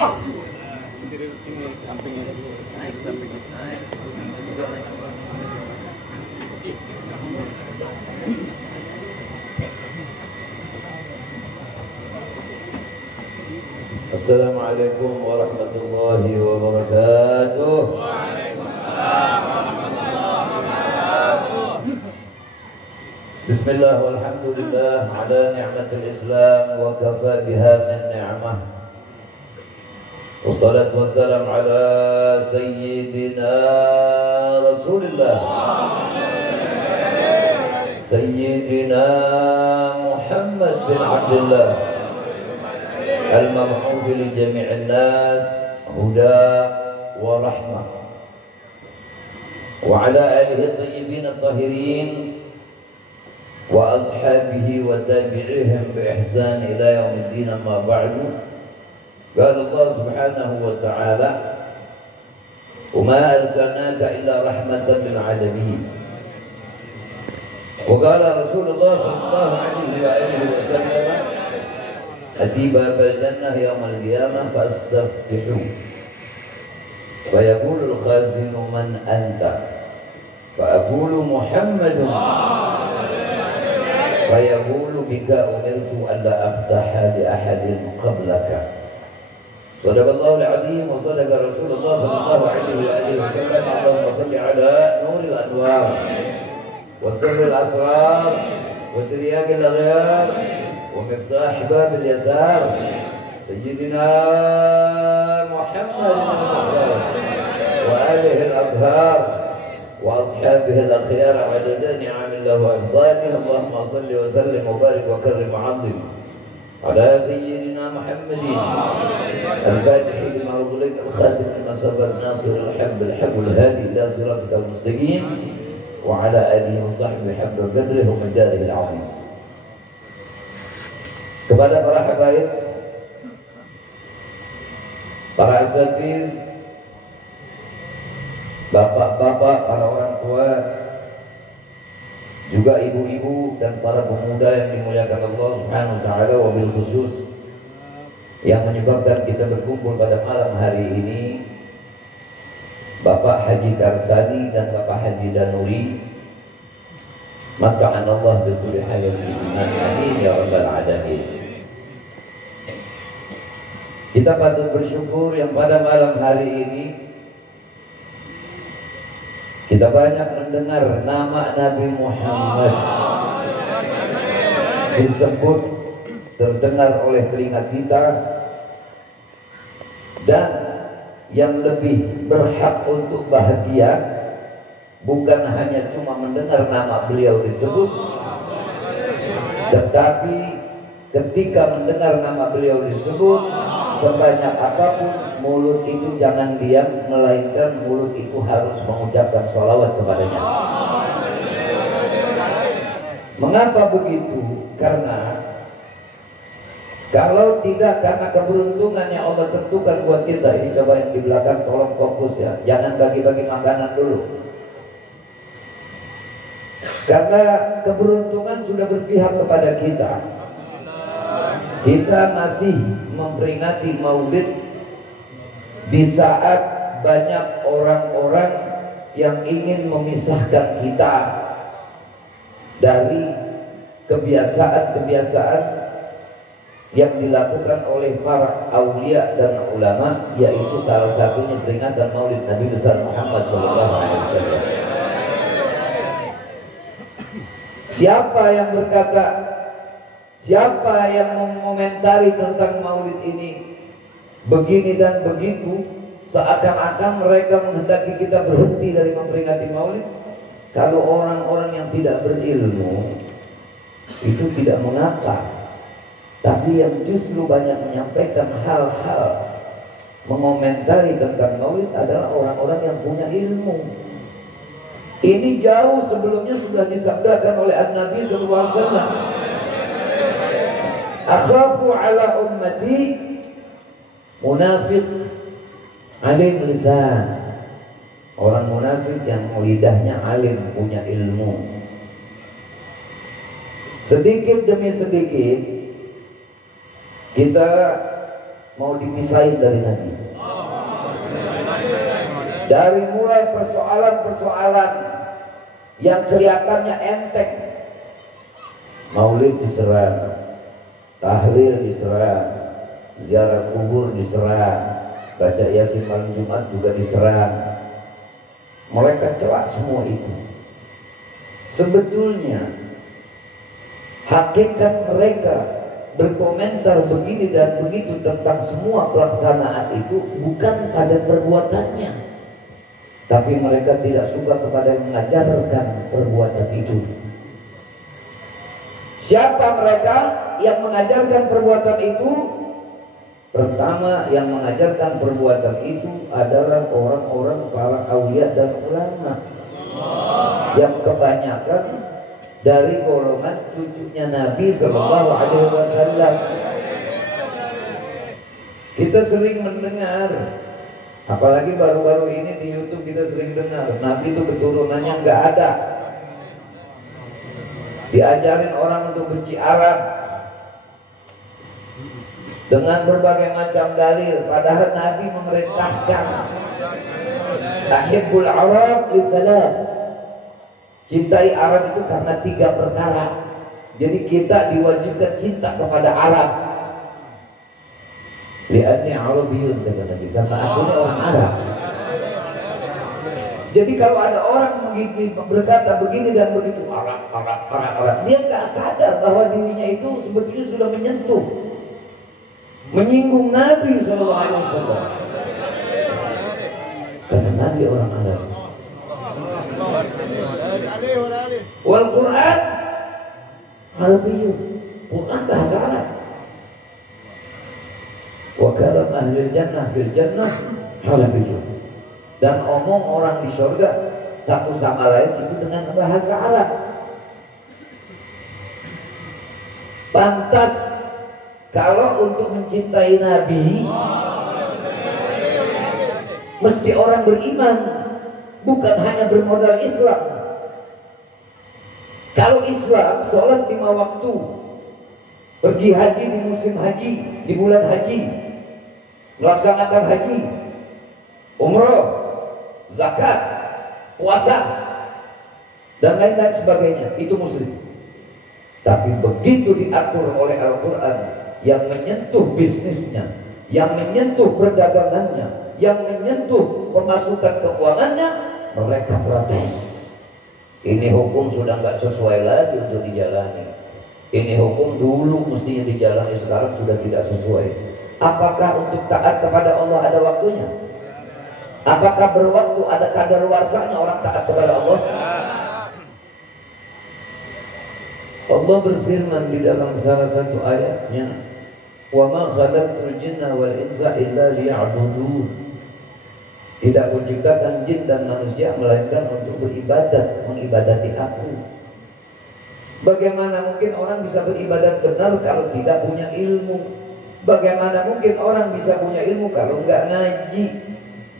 Assalamualaikum warahmatullahi wabarakatuh. Waalaikumsalam warahmatullahi wabarakatuh. Bismillah walhamdulillah ala ni'matil Islam wa kafa biha min ni'mah. Wassalatu wassalam ala sayyidina Rasulillah Sayyidina Muhammad bin Abdullah al-mab'uts li jami'in nas huda wa rahmah wa ala alihi at-tayyibin at-tahirin wa ashabihi wa tabi'ihim bi ihsan ila yaumiddin amma ba'du. Qala Allah subhanahu wa ta'ala wa ma arsalnaka illa rahmatan lil alamin. Wa qala Rasulullah sallallahu alaihi wa alihi wa sallam ati babal jannah yaumal qiyamah fastaftihu wa yaqulu al-khazinu man anta fa aqulu Muhammadun fa yaqulu bika umirtu an la aftaha li ahadin qablaka. Sadaqallahu al-azim wa sadaqa Rasulullah sallallahu alaihi wa alihi wasallam. Allahumma shalli ala nuril anwar wa sirril asrar wa tiryaqil aghyar wa miftah babil yasar sayyidina Muhammad wa alihi al-athhar wa ashabihi al-akhyar wa adada ni'amillah wa afdalihi. Allahumma shalli wa sallim wa barik wa karrim wa 'azzim ala sayyidina Muhammadin al-fatih lima ughliq al-khatim lima sabaq nasir al-haq bil-haq wal-hadi ila siratikal mustaqim wa ala alihi wa sahbihi haqqa qadrihi wa miqdarihi al-'azim. Kepada para habaib, para asatidz, bapak-bapak, para orang tua, juga ibu-ibu dan para pemuda yang dimuliakan Allah Subhanahu wa taala, wabil khusus yang menyebabkan kita berkumpul pada malam hari ini, Bapak Haji Karsani dan Bapak Haji Danuri, mata'an Allah bituli hayati amin ya rabbal alamin. Kita patut bersyukur yang pada malam hari ini kita banyak mendengar nama Nabi Muhammad disebut, terdengar oleh telinga kita, dan yang lebih berhak untuk bahagia bukan hanya cuma mendengar nama beliau disebut, tetapi ketika mendengar nama beliau disebut, sebanyak apapun mulut itu jangan diam, melainkan mulut itu harus mengucapkan sholawat kepadanya. Mengapa begitu? Karena kalau tidak, karena keberuntungan yang Allah tentukan buat kita. Ini coba yang di belakang tolong fokus ya, jangan bagi-bagi makanan dulu. Karena keberuntungan sudah berpihak kepada kita. Kita masih memperingati Maulid di saat banyak orang-orang yang ingin memisahkan kita dari kebiasaan-kebiasaan yang dilakukan oleh para aulia dan ulama, yaitu salah satunya peringatan Maulid Nabi besar Muhammad SAW. Siapa yang berkata, siapa yang mengomentari tentang Maulid ini begini dan begitu, seakan-akan mereka menghendaki kita berhenti dari memperingati Maulid? Kalau orang-orang yang tidak berilmu itu tidak mengakar, tapi yang justru banyak menyampaikan hal-hal mengomentari tentang Maulid adalah orang-orang yang punya ilmu. Ini jauh sebelumnya sudah disabdakan oleh An-Nabi SAW. Akhafu ala ummati munafiq alim lisan. Orang munafik yang lidahnya alim, punya ilmu. Sedikit demi sedikit kita mau dipisahin dari Nabi. Dari mulai persoalan-persoalan yang kelihatannya enteng, maulid diserang, tahlil diserang, ziarah kubur diserang, baca yasin malam Jumat juga diserang. Mereka celak semua itu. Sebetulnya hakikat mereka berkomentar begini dan begitu tentang semua pelaksanaan itu bukan pada perbuatannya, tapi mereka tidak suka kepada yang mengajarkan perbuatan itu. Siapa mereka yang mengajarkan perbuatan itu? Pertama yang mengajarkan perbuatan itu adalah orang-orang para aulia dan ulama, yang kebanyakan dari golongan cucunya Nabi Sallallahu Alaihi Wasallam. Kita sering mendengar, apalagi baru-baru ini di YouTube kita sering dengar, Nabi itu keturunannya nggak ada. Diajarin orang untuk benci Arab dengan berbagai macam dalil, padahal Nabi memerintahkan tahibbul Arab li thalath, cintai Arab itu karena 3 perkara. Jadi kita diwajibkan cinta kepada Arab. Li'anni Arabiyyun, kata Nabi, karena aku ini orang Arab. Jadi kalau ada orang berkata begini dan begitu, Arab, dia nggak sadar bahwa dirinya itu sebetulnya sudah menyentuh, menyinggung Nabi SAW. Karena Nabi orang Arab. Wal Quran Arabiyyun, Quran bahasa Arab. Wa kalam ahlul jannah fil jannah Arabiyyun. Dan omong orang di surga satu sama lain itu dengan bahasa Arab. Pantas kalau untuk mencintai Nabi mesti orang beriman, bukan hanya bermodal Islam. Kalau Islam sholat 5 waktu, pergi haji di musim haji, di bulan haji, melaksanakan haji, umroh, zakat, puasa, dan lain-lain sebagainya, itu muslim. Tapi begitu diatur oleh Al-Quran yang menyentuh bisnisnya, yang menyentuh perdagangannya, yang menyentuh pemasukan keuangannya, mereka protes. Ini hukum sudah nggak sesuai lagi untuk dijalani. Ini hukum dulu mestinya dijalani, sekarang sudah tidak sesuai. Apakah untuk taat kepada Allah ada waktunya? Apakah berwaktu ada kadaluarsanya orang taat kepada Allah? Allah berfirman di dalam salah satu ayatnya, "Wa ma khalaqtul jinna wal insa illa liya'budun." Tidak kuciptakan jin dan manusia melainkan untuk beribadat, mengibadati aku. Bagaimana mungkin orang bisa beribadat benar kalau tidak punya ilmu? Bagaimana mungkin orang bisa punya ilmu kalau enggak ngaji?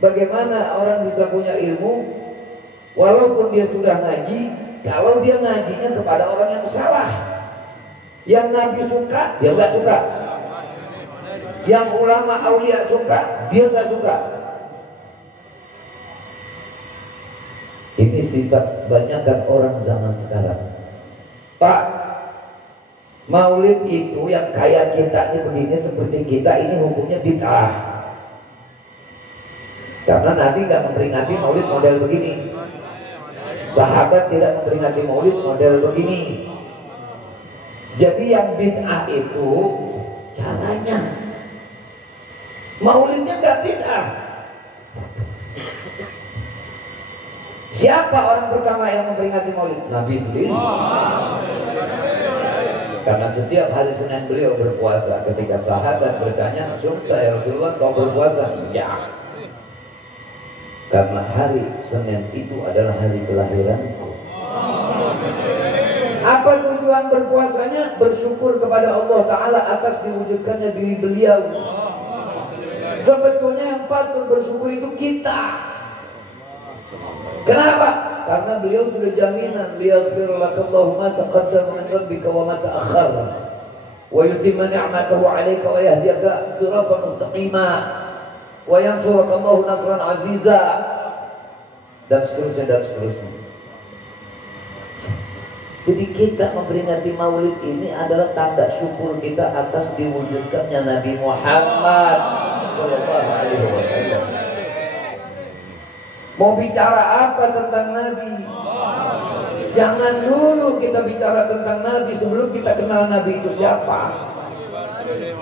Bagaimana orang bisa punya ilmu walaupun dia sudah ngaji, kalau dia ngajinya kepada orang yang salah? Yang Nabi suka, dia enggak suka. Yang ulama aulia suka, dia enggak suka. Ini sifat banyakkan orang zaman sekarang. Pak, maulid itu yang kayak kita ini begini, seperti kita ini hukumnya bid'ah. Karena Nabi nggak memperingati maulid model begini, sahabat tidak memperingati maulid model begini. Jadi yang bid'ah itu caranya. Maulidnya nggak bid'ah. Siapa orang pertama yang memperingati maulid? Nabi sendiri. Karena setiap hari Senin beliau berpuasa. Ketika sahabat bertanya, "Sumta ya Rasulullah, kau berpuasa?" Ya. Karena hari Senin itu adalah hari kelahiranku. Apa tujuan berpuasanya? Bersyukur kepada Allah Ta'ala atas diwujudkannya diri beliau. Sebetulnya yang patut bersyukur itu kita. Kenapa? Karena beliau sudah jaminan, liyaghfir lakallahu ma taqaddama min dhanbika wa ma ta'akhkhar. wa yutimma ni'matahu 'alaika wa yahdiyaka siratan mustaqima wa yansuraka Allahu nasran 'aziza, dan seterusnya dan seterusnya. Jadi kita memperingati Maulid ini adalah tanda syukur kita atas diwujudkannya Nabi Muhammad sallallahu alaihi wasallam. Mau bicara apa tentang Nabi? Jangan dulu kita bicara tentang Nabi sebelum kita kenal Nabi itu siapa.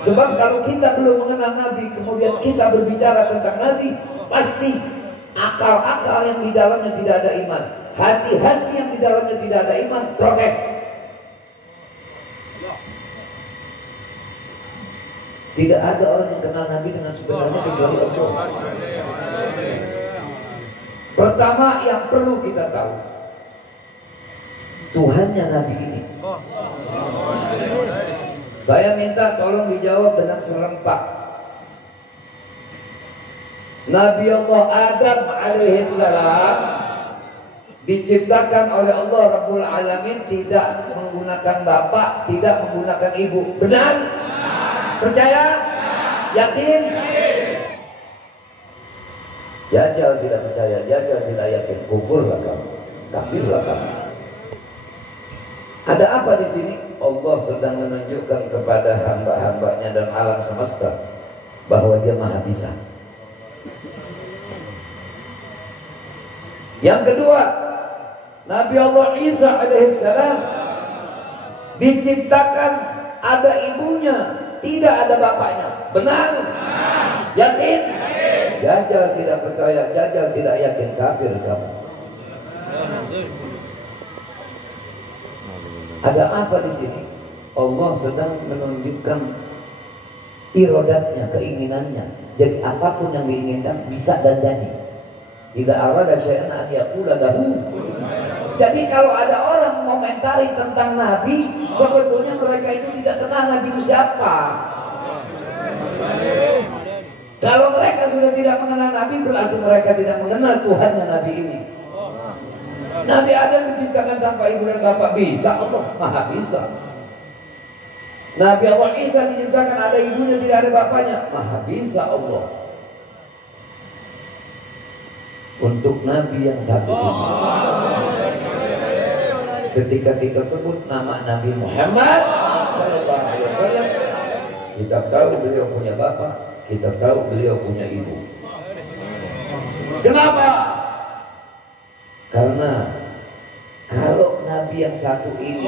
Sebab kalau kita belum mengenal Nabi, kemudian kita berbicara tentang Nabi, pasti akal-akal yang di dalamnya tidak ada iman, hati-hati yang di dalamnya tidak ada iman, protes. Tidak ada orang yang kenal Nabi dengan sebenarnya kecuali Allah. Pertama yang perlu kita tahu, Tuhannya Nabi ini. Saya minta tolong dijawab dengan serempak. Nabi Allah Adam alaihissalam diciptakan oleh Allah Rabbul Alamin tidak menggunakan bapak, tidak menggunakan ibu. Benar? Percaya? Yakin? Jajal tidak percaya, jajal tidak yakin, kufurlah kamu, kafirlah kamu. Ada apa di sini? Allah sedang menunjukkan kepada hamba-hambanya dan alam semesta bahwa Dia Maha Bisa. Yang kedua, Nabi Allah Isa alaihissalam diciptakan ada ibunya, tidak ada bapaknya. Benar? Yakin? Jajal tidak percaya, jajal tidak yakin, kafir kamu. Ada apa di sini? Allah sedang menunjukkan iradatnya, keinginannya. Jadi apapun yang diinginkan bisa dan jadi. Idza arada syai'an an yaqula lahu. Jadi kalau ada orang mengomentari tentang Nabi, sebetulnya mereka itu tidak kenal Nabi itu siapa. Kalau mereka sudah tidak mengenal Nabi, berarti mereka tidak mengenal Tuhannya Nabi ini. Nabi Adam diciptakan tanpa ibu dan bapak, bisa? Allah Maha Bisa. Nabi Allah Isa diciptakan ada ibunya, tidak ada bapaknya, Maha Bisa Allah. Untuk Nabi yang satu ini, ketika kita sebut nama Nabi Muhammad sallallahu alaihi wasallam, kita tahu beliau punya bapak, kita tahu beliau punya ibu. Kenapa? Karena kalau Nabi yang satu ini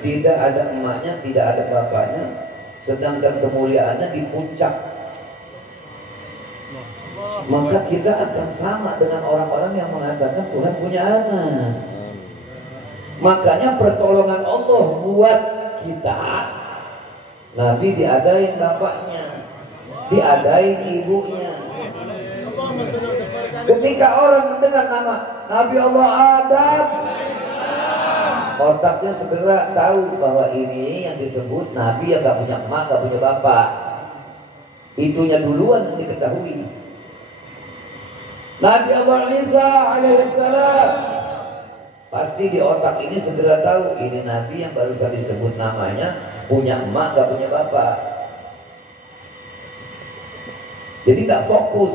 tidak ada emaknya, tidak ada bapaknya, sedangkan kemuliaannya di puncak, maka kita akan sama dengan orang-orang yang mengatakan Tuhan punya anak. Makanya pertolongan Allah buat kita, Nabi diadain bapaknya, diadain ibunya. Ketika orang mendengar nama Nabi Allah Adam, otaknya segera tahu bahwa ini yang disebut Nabi yang gak punya emak, gak punya bapak. Itunya duluan yang diketahui. Nabi Allah Isa alaihissalam pasti di otak ini segera tahu ini Nabi yang barusan disebut namanya punya emak gak punya bapak. Jadi gak fokus.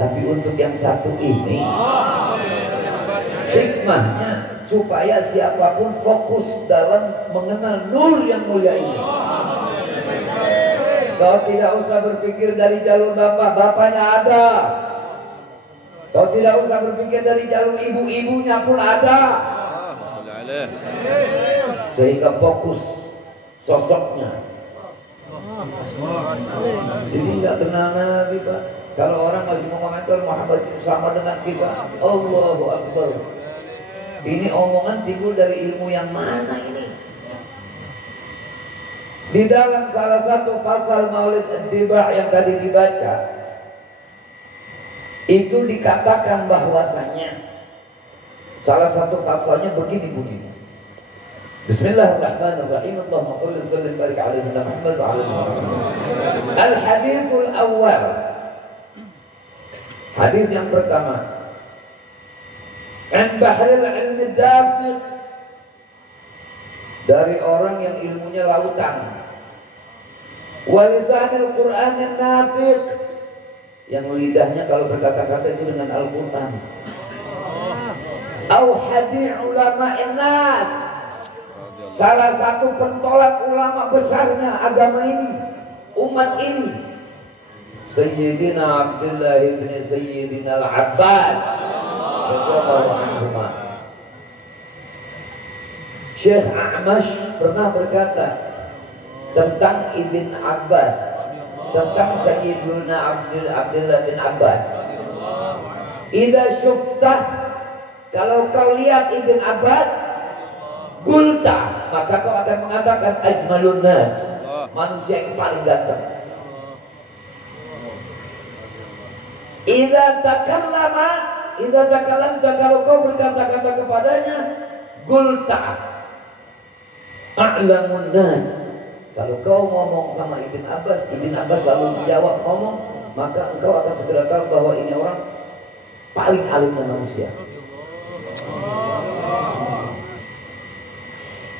Tapi untuk yang satu ini hikmahnya supaya siapapun fokus dalam mengenal nur yang mulia ini. Kau tidak usah berpikir dari jalur bapak, bapaknya ada. Kau tidak usah berpikir dari jalur ibu-ibunya pun ada. Sehingga fokus sosoknya. Jadi nggak kenal Nabi, Pak. Kalau orang masih mau komentar Muhammad itu sama dengan kita, Allahu Akbar. Ini omongan timbul dari ilmu yang mana ini? Di dalam salah satu pasal Maulid An-Nibah yang tadi dibaca, itu dikatakan bahwasanya salah satu pasalnya begini bunyinya. Bismillahirrahmanirrahim. Allahumma shalli wa sallim barik ala sayyidina Muhammad wa ala alihi. Al-hadithul awwal. Hadis yang pertama. An bahril ilmi dafiq. dari orang yang ilmunya lautan. Walisanil Qur'anil natiq, yang lidahnya kalau berkata-kata itu dengan Al-Quran. Au hadi ulama'in nas, salah satu pentolak ulama besarnya agama ini, umat ini, Sayyidina Abdullah bin Sayyidina Al-Abbas radhiyallahu anhu. Syekh A'mash pernah berkata tentang Ibn Abbas, tentang Sayyidina Abdullah bin Abbas, idza syuftah, kalau kau lihat Ibn Abbas, gulta, maka kau akan mengatakan ajmalun nas, manusia yang paling ganteng. Idza takallamta, kalau kau berkata-kata kepadanya, gulta a'lamun nas. Kalau kau ngomong sama Ibn Abbas lalu menjawab ngomong, maka engkau akan segera tahu bahwa ini orang paling alimnya manusia.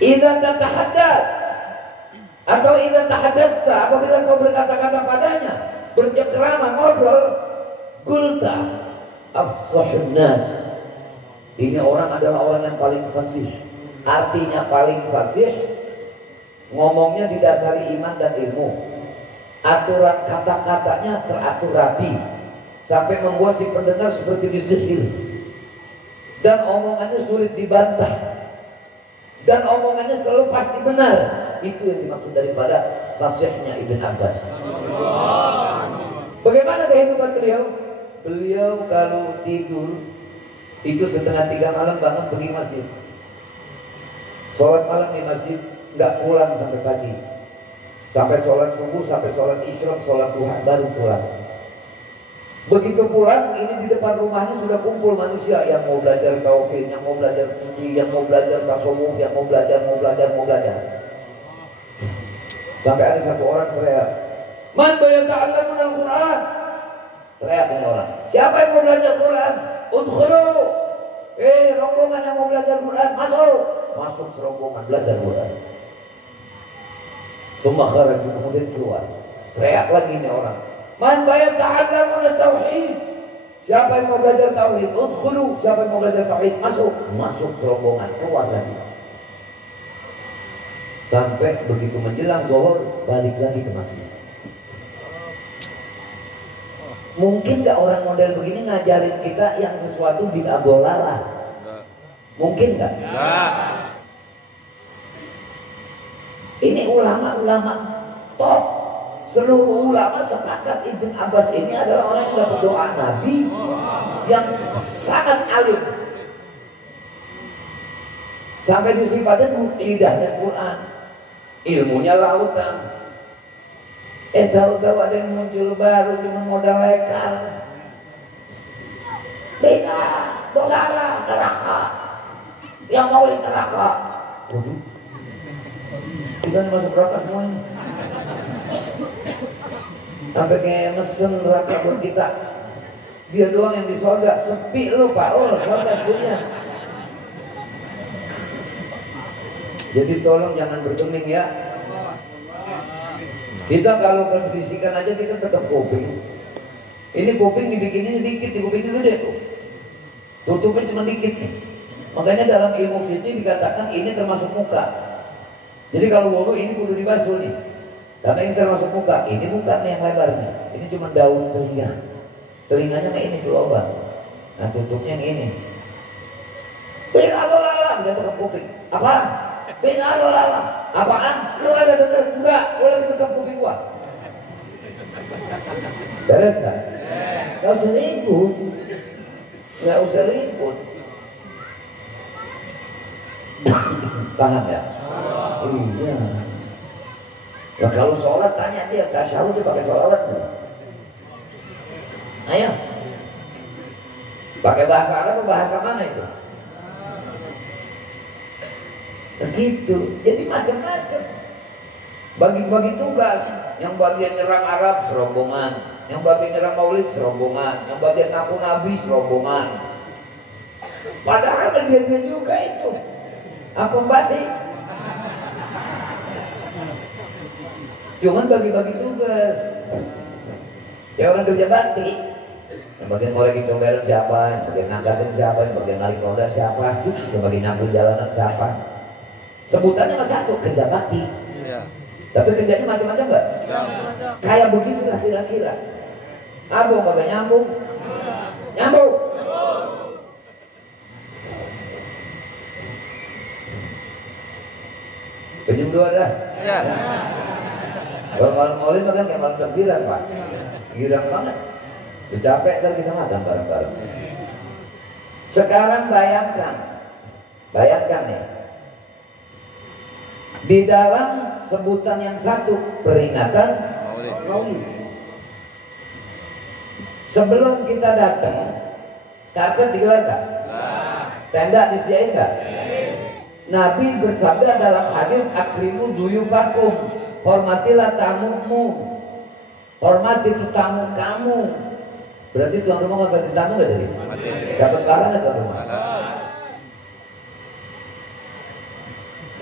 Idza tatahaddath, atau idza tahaddatsta, apabila kau berkata-kata padanya, bercengkrama, ngobrol, qulta afsahun nas, ini orang adalah orang yang paling fasih. Artinya paling fasih, ngomongnya didasari iman dan ilmu, aturan kata-katanya teratur rapi sampai membuat si pendengar seperti disihir, dan omongannya sulit dibantah, dan omongannya selalu pasti benar. Itu yang dimaksud daripada fasihnya Ibn Abbas. Bagaimana kehidupan beliau? Beliau kalau tidur itu 2:30 malam bangun pergi masjid, sholat malam di masjid, nggak pulang sampai pagi, sampai sholat subuh, sampai sholat isya, sholat duha, baru pulang. Begitu pulang, ini di depan rumahnya sudah kumpul manusia yang mau belajar tauhid, yang mau belajar fikih, yang mau belajar tasawuf, yang mau belajar. Sampai ada satu orang teriak, "Man yata'allamuna al-Qur'an?" Teriak ini orang, "Siapa yang mau belajar Quran? Udkhulu." Rombongan yang mau belajar Quran, masuk serombongan belajar Quran. Semua kharaju, kemudian keluar. Teriak lagi ini orang, "Man yata'allamuna tauhid?" Siapa yang mau belajar tauhid? Udkhulu. Siapa yang mau belajar tauhid? Masuk serombongan, keluar lagi. Sampai begitu menjelang zuhur, balik lagi ke masjid. Mungkin gak orang model begini ngajarin kita yang sesuatu bid'ah dolalah? Mungkin gak? Ini ulama-ulama top, seluruh ulama sepakat Ibn Abbas ini adalah orang yang dapat doa Nabi, yang sangat alim, sampai disifatnya lidahnya Quran, ilmunya lautan. Tahu-tahu ada yang muncul baru cuma modal lekar, beda dolala neraka, yang mau di neraka. Waduh, kita masuk neraka semuanya, sampai kayak mesen neraka buat kita. Dia doang yang di surga, sepi lu Pak, surga punya. Jadi tolong jangan bergeming ya. Kita kalau kebisikan aja kita tetap kuping. Ini kuping dibikinnya dikit, di kuping dulu deh tuh. Tutupnya cuma dikit nih. Makanya dalam ilmu fikih dikatakan ini termasuk muka. Jadi kalau wudu ini kudu dibasuh nih, karena ini termasuk muka. Ini bukan yang lebarnya, ini cuma daun telinga. Telinganya kayak ini tuh lubang. Nah tutupnya yang ini. Bid'ah bisa tetap kuping. Apaan? Bid'ah apaan? Lu ada denger? Enggak, lu lagi tetap kuping gua. Beres gak? Gak usah ribut. Gak usah ribut. Paham ya? Iya. Nah kalau sholat tanya dia, tasyahud dia pakai sholawat nih. Ayo. Pakai bahasa Arab atau bahasa mana itu? Begitu, jadi macam-macam. Bagi-bagi tugas, yang bagian nyerang Arab serombongan, yang bagian nyerang Maulid serombongan, yang bagian ngaku Nabi serombongan. Padahal dia juga itu. Apa basi? Cuman bagi-bagi tugas. Ya orang kerja bakti. Yang bagian ngorekin comberan siapa, yang bagian ngangkatin siapa, yang bagian narik roda siapa, yang bagian nyambung jalanan siapa. Sebutannya mah satu, kerja bakti. Iya. Tapi kerjanya macam-macam nggak? Kayak begitulah kira-kira. Abang kagak nyambung. Nyambung. Pinjam dua dah. Iya. Kalau malam maulid makan kayak malam takbiran Pak. Girang banget. Udah capek dan kita makan bareng-bareng. Sekarang bayangkan nih. Di dalam sebutan yang satu peringatan maulid. Sebelum kita datang, karpet digelar nggak? Tenda disediain nggak? Nabi bersabda dalam hadis akrimu duyufakum, hormatilah tamumu, hormati tamu kamu. Berarti tuan rumah hormati tamu nggak jadi? Dapat pahala nggak tuan rumah?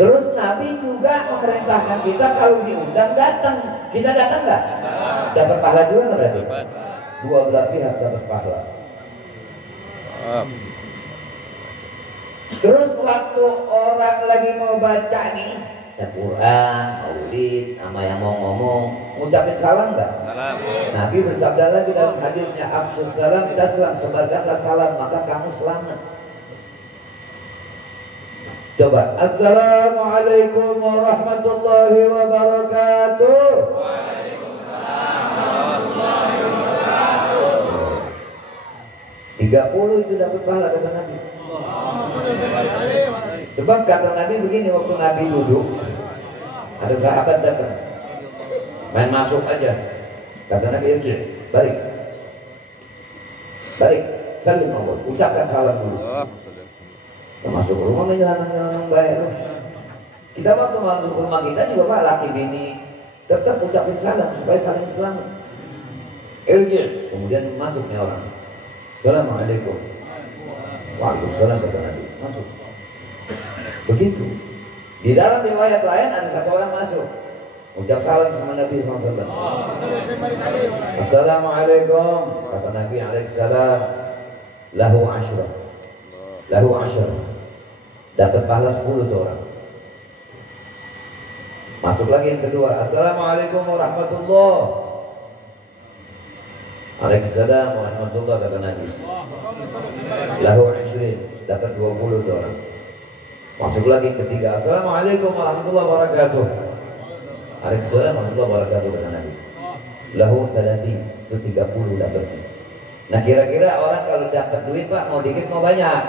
Terus Nabi juga memerintahkan kita kalau diundang datang. Kita datang nggak? Dapat pahala juga nggak berarti? Dua belah pihak dapat pahala. Terus waktu orang lagi mau baca nih Al-Quran, maulid, sama yang mau ngomong, ngucapin salam nggak? Salam. Nabi bersabda lagi dalam hadisnya, afsus salam kita selam, sebarkanlah salam maka kamu selamat. Coba, assalamualaikum warahmatullahi wabarakatuh. Waalaikumsalam warahmatullahi wabarakatuh. 30 itu dapat pahala kata Nabi. Sebab kata Nabi begini, waktu Nabi duduk, ada sahabat datang, main masuk aja. Kata Nabi, irji, balik, salim Allah, ucapkan salam dulu. Masuk rumah menjalankan baik. Kita waktu masuk rumah kita juga Pak, laki bini tetap ucapin salam supaya saling selamat. Irji, kemudian masuknya orang. Assalamualaikum. Waalaikumsalam kata Nabi. Masuk. Begitu. Di dalam riwayat lain ada satu orang masuk, ucap salam sama Nabi SAW. Assalamualaikum kata Nabi alaihissalam. Lahu asyra. Lahu asyra. Dapat pahala 10 tuh orang. Masuk lagi yang kedua. Assalamualaikum warahmatullahi. Waalaikumsalam warahmatullahi kata Nabi. Lahu asyrin. Dapat 20 tuh orang. Masuk lagi ketiga. Assalamualaikum warahmatullahi wabarakatuh. Waalaikumsalam warahmatullahi wabarakatuh kata Nabi. Lahu 30. Itu 30 dapatnya. Nah kira-kira orang kalau dapat duit Pak, mau dikit mau banyak?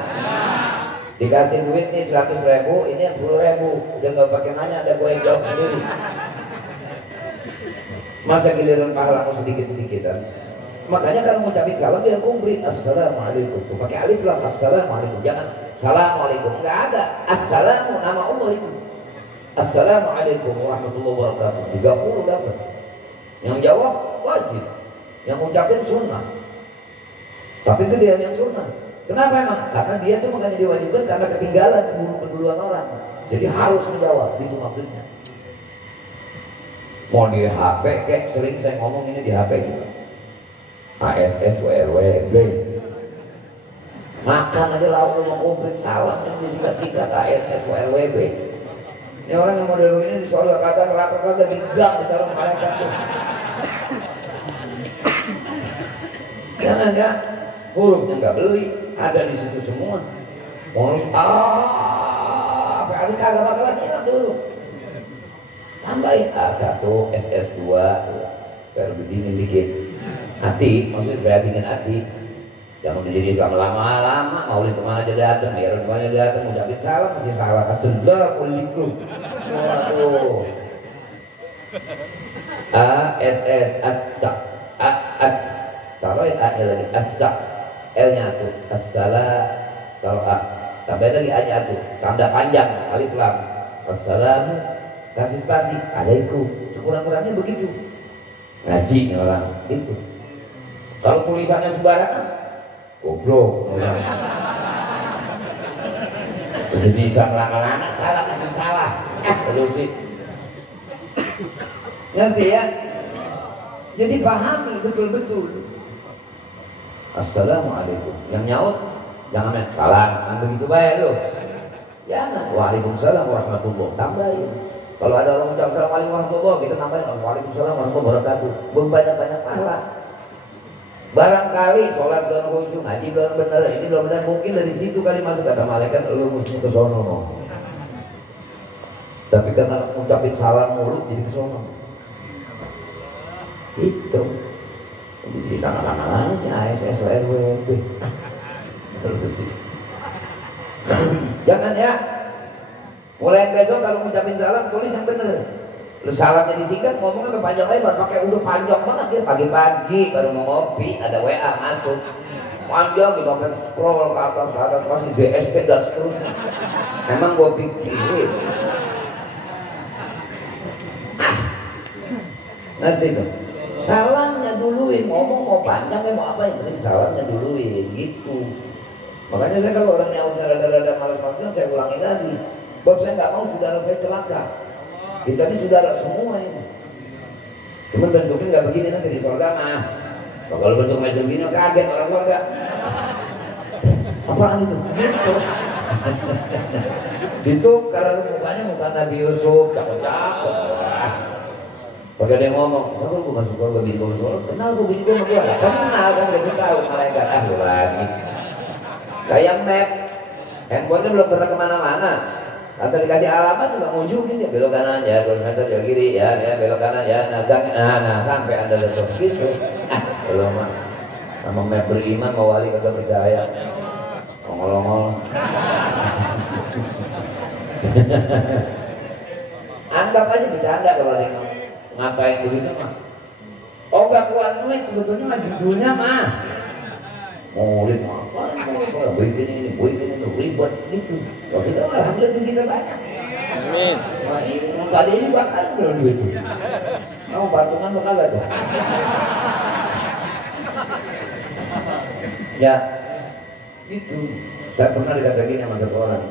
Dikasih duit nih 100.000, ini 10.000. Udah nggak pakai nanya, ada gue yang jawab sendiri. Masa giliran pahala mau sedikit-sedikit kan? Makanya kalau ngucapin salam biar komplit. Assalamualaikum. Tuh pakai alif lam. Assalamualaikum. Jangan assalamualaikum. Enggak ada. Assalamu nama Allah itu. Assalamualaikum warahmatullahi wabarakatuh. 30 dapat. Yang jawab wajib. Yang ngucapin sunnah. Tapi itu dia yang sunnah. Kenapa emang? Karena dia tuh makanya diwajibkan karena ketinggalan keduluan orang. Jadi harus menjawab. Itu maksudnya. Mau di HP kayak sering saya ngomong ini di HP juga. ASS WRWB makan aja lauk mau komplit salam yang disingkat-singkat ASS WRWB. Ini orang yang model begini disuruh kata rata-rata digang ditaruh malaikat tuh. Jangan ya, hurufnya nggak beli, ada di situ semua. Bonus apa ada kagak bakalan hilang dulu. Tambahin A1, SS2, biar lebih dingin dikit. Hati, maksudnya supaya dingin hati. Jangan jadi selama lama-lama, maulid kemana aja datang, ya kemana aja datang, ucapin salam masih salah. Assalamualaikum. Waduh. ASS as-sa. As. Taruhin A-nya lagi, as-sa. L-nya tuh, as-salah. Taruh A. Tambahin lagi A-nya tuh, tanda panjang, alif lam. Assalamu, kasih spasi, alaikum. Sekurang-kurangnya begitu. Ngaji nih orang, itu. Kalau tulisannya sembarangan, goblok. Udah bisa melangkah-langkah, salah masih salah. Terus sih. Ngerti ya? Jadi pahami betul-betul. Assalamualaikum. Yang nyaut jangan main salam, kan begitu baik loh. Jangan. Waalaikumsalam warahmatullahi tambahin. Kalau ada orang ucap assalamualaikum warahmatullahi, kita tambahin waalaikumsalam warahmatullahi wabarakatuh. Banyak-banyak pahala. Barangkali sholat belum khusyuk, ngaji belum benar, ini belum benar, mungkin dari situ kali masuk kata malaikat lu mesti ke sono no. Tapi karena ucapin salam mulut jadi ke sono. Itu. Jadi di sana-sana aja ASS RWB. Terus sih. Jangan ya. Mulai besok kalau ngucapin salam tulis yang benar. Lu salamnya disingkat, ngomongnya panjang lebar, pakai udah panjang banget dia pagi-pagi baru mau ngopi, ada WA masuk. Panjang gitu, sampai scroll ke atas, masih DST dan seterusnya. Memang gua pikirin. Nanti tuh. Salamnya duluin, ngomong mau panjang mau apa yang penting salamnya duluin gitu. Makanya saya kalau orang yang udah rada-rada malas-malasan saya ulangi lagi. Sebab saya nggak mau saudara saya celaka. Kita ini saudara semua ini. Cuman bentuknya nggak begini nanti di surga mah. Kalau bentuk macam begini kaget orang tua nggak. Apaan itu? Itu karena mukanya muka Nabi Yusuf, cakep-cakep. Pakai dia ngomong, kenapa gue masuk surga bingung surga? Kenal gue bingung gue? Kenal kan kasih tahu mereka lagi. Kayak map, handphonenya belum pernah kemana-mana. Asal dikasih alamat juga ngunjungin ya, belok kanan ya, 200 meter belok kiri ya, belok kanan ya, nah sampai anda letok gitu. Belum mah, sama map beriman mau wali kagak percaya, ngomong-ngomong. Anggap aja bercanda kalau ada yang ngapain begitu mah. Oh gak kuat duit sebetulnya mah judulnya mah. Murid apa? Bikin ini ribet gitu. Kalau kita alhamdulillah kita banyak. Amin. Nah, ini tadi ini bakal belum duit. Mau patungan bakal ada. Ya, itu. Saya pernah dikatakan sama satu orang.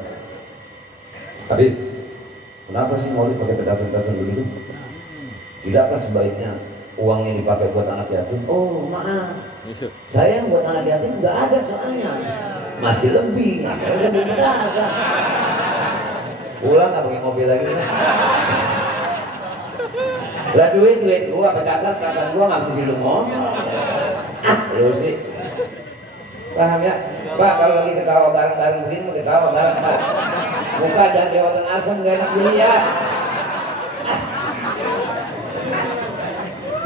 Habib, kenapa sih maulid pakai petasan-petasan begitu? Tidakkah sebaiknya uangnya dipakai buat anak yatim? Oh maaf, saya yang buat anak yatim nggak ada soalnya, masih lebih. Saya belum ada. Pulang nggak pakai mobil lagi? Lah duit gua petasan gua nggak mesti lu ngomong. Lu sih paham ya? Pak kalau lagi ketawa bareng-bareng begini mau ketawa bareng Pak. Muka jangan jawatan asam nggak enak dilihat.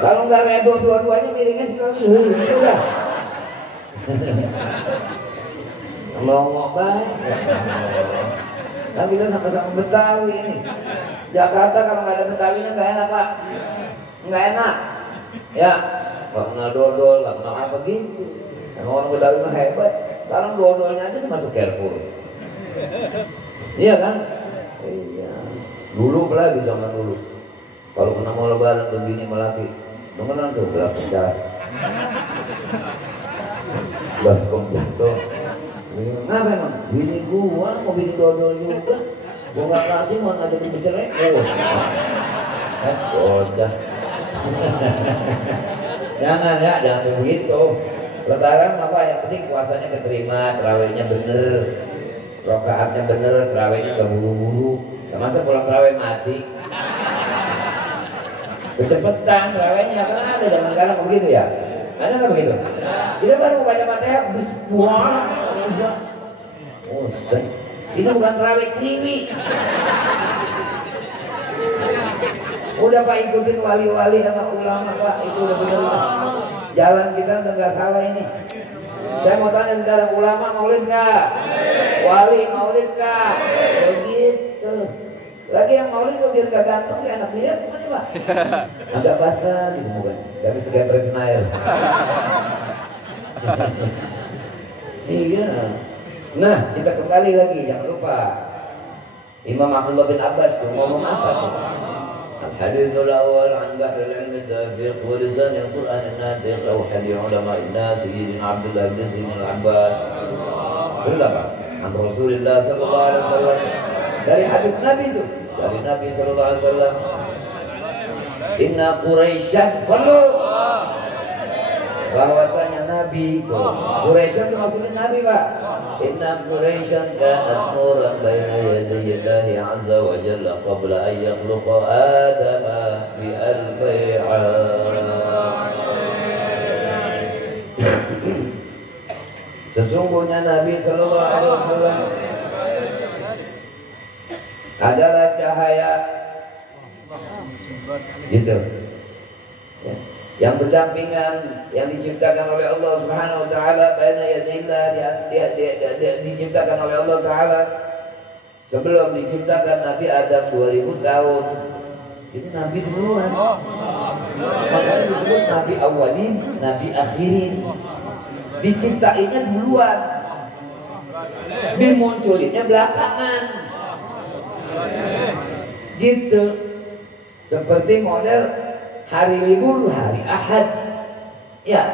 Kalau nggak redo dua-duanya miringnya sekarang gitu ya. Mau ngobat. Kan kita sama-sama Betawi ini. Jakarta kalau nggak ada Betawinya nggak enak Pak. Nggak enak. Ya, nggak kenal dodol, nggak kenal apa gitu. Emang orang Betawi mah hebat. Sekarang dodolnya aja masuk Carrefour. Iya kan? Iya. Dulu lagi zaman dulu. Kalau kena mau lebaran begini melaki. Mengenal tuh belas pecat, baskom jatuh. Kenapa emang? Bini gua mau bikin dodol juga, gua nggak kasih mau ada di bercerai. Bodas. Jangan ya, jangan begitu. Lebaran apa yang penting puasanya keterima, terawihnya bener, rokaatnya bener, terawihnya nggak buru-buru. Masa pulang terawih mati. Kecepatan terawihnya karena ada zaman sekarang begitu ya. Ada nggak begitu? Kita baru mau baca Fatihah bis buah. Oh, itu bukan terawih kriwi. Udah Pak ikutin wali-wali sama ulama Pak, itu udah benar. Jalan kita udah nggak salah ini. Saya mau tanya saudara, ulama maulid nggak? Wali maulid nggak? Begitu. Lagi yang maulid tuh biar gak ganteng, biar enak lihat gimana Pak? Agak basah gitu bukan? Gak bisa kayak Pregnire. Iya. Nah, kita kembali lagi, jangan lupa. Imam Abdullah bin Abbas tuh ngomong apa tuh? Al-hadithul awal an bahril ilmi dafiq wa lisan al-Qur'an an-natiq law hadir ulama inna sayyidina Abdullah bin Zain al-Abbas. Terus apa? An Rasulullah sallallahu alaihi wasallam. Dari hadis Nabi itu, dari Nabi sallallahu alaihi wasallam. Inna Quraisyan sallu. Bahwasanya Nabi Quraisyan itu maksudnya Nabi, Pak. Inna Quraisyan kanat nuran baina yaday Allahi azza wa jalla qabla an yakhluqa Adama bi alfi 'am. Sesungguhnya Nabi sallallahu alaihi wasallam adalah cahaya gitu ya, yang berdampingan, yang diciptakan oleh Allah Subhanahu wa taala, baina yadillah, diciptakan oleh Allah taala sebelum diciptakan Nabi Adam 2000 tahun. Itu Nabi duluan. Makanya disebut Nabi awalin, Nabi akhirin. Diciptainnya duluan, dimunculinnya belakangan. Gitu. Seperti model hari libur, hari Ahad. Ya,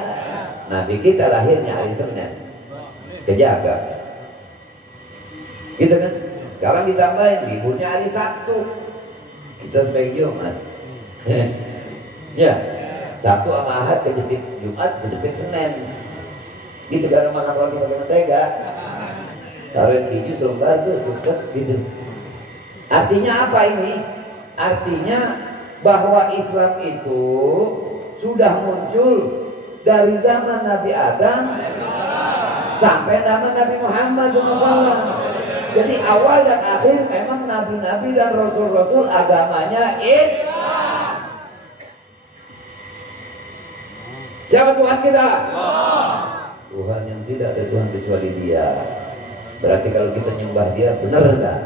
Nabi kita lahirnya hari Senin. Kejaga. Gitu kan? Sekarang ditambahin liburnya hari Sabtu. Kita sebagai Jumat. Ya, Sabtu sama Ahad kejepit Jumat, kejepit Senin. Gitu karena makan roti pakai mentega. Taruhin keju selembar tuh suket gitu. Artinya apa ini? Artinya bahwa Islam itu sudah muncul dari zaman Nabi Adam sampai zaman Nabi Muhammad SAW. Jadi awal dan akhir memang nabi-nabi dan rasul-rasul agamanya Islam. Siapa Tuhan kita? Tuhan yang tidak ada Tuhan kecuali Dia. Berarti kalau kita nyembah Dia, benar enggak?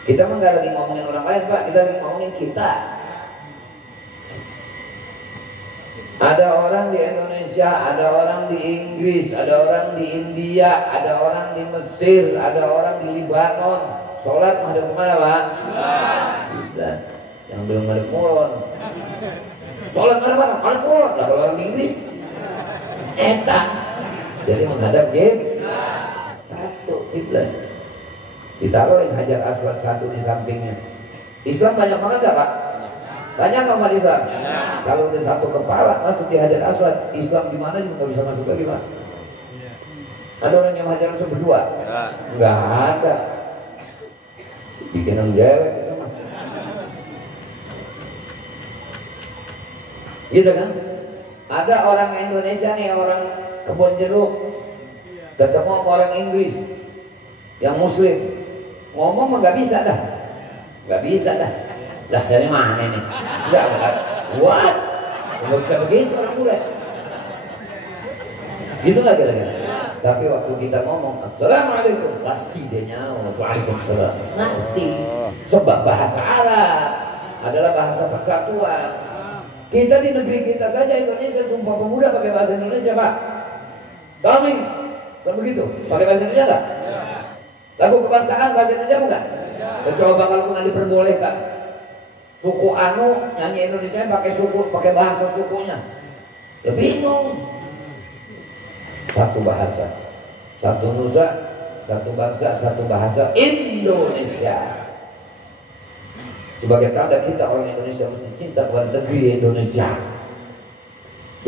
Kita mah nggak lagi ngomongin orang lain, Pak. Kita lagi ngomongin kita. Ada orang di Indonesia, ada orang di Inggris, ada orang di India, ada orang di Mesir, ada orang di Libanon. Sholat madhep kemana, Pak? Tidak. Yang belum madhep mulon. Sholat madhep mana? Madhep mulon. Lah kalau orang di Inggris, etak. Jadi menghadap game. Satu kiblat. Ditaruhin Hajar Aswad satu di sampingnya. Islam banyak banget gak, Pak? Banyak nggak umat Islam? Kalau udah satu kepala masuk di Hajar Aswad, Islam di mana juga nggak bisa masuk lagi, Pak. Ada orang yang Hajar Aswad berdua? Nggak ada. Bikinan dewek itu mas. Gitu kan? Ada orang Indonesia nih, orang kebun jeruk, ketemu sama orang Inggris yang Muslim. Ngomong mah nggak bisa dah, nggak bisa dah. Lah dari mana nih? Nggak, what? Nggak bisa begitu orang bule. Gitu nggak kira-kira? Tapi waktu kita ngomong Assalamualaikum, pasti dia nyawa Waalaikumsalam. Nanti sebab bahasa Arab adalah bahasa persatuan. Kita di negeri kita saja Indonesia, Sumpah Pemuda pakai bahasa Indonesia, Pak. Kami kan begitu, pakai bahasa Indonesia nggak? Lagu kebangsaan bahasa Indonesia bukan? Coba kalau pernah diperbolehkan suku anu nyanyi Indonesia pakai suku, pakai bahasa sukunya, ya bingung. Satu bahasa, satu nusa, satu bangsa, satu bahasa Indonesia. Sebagai tanda kita orang Indonesia mesti cinta kepada negeri Indonesia.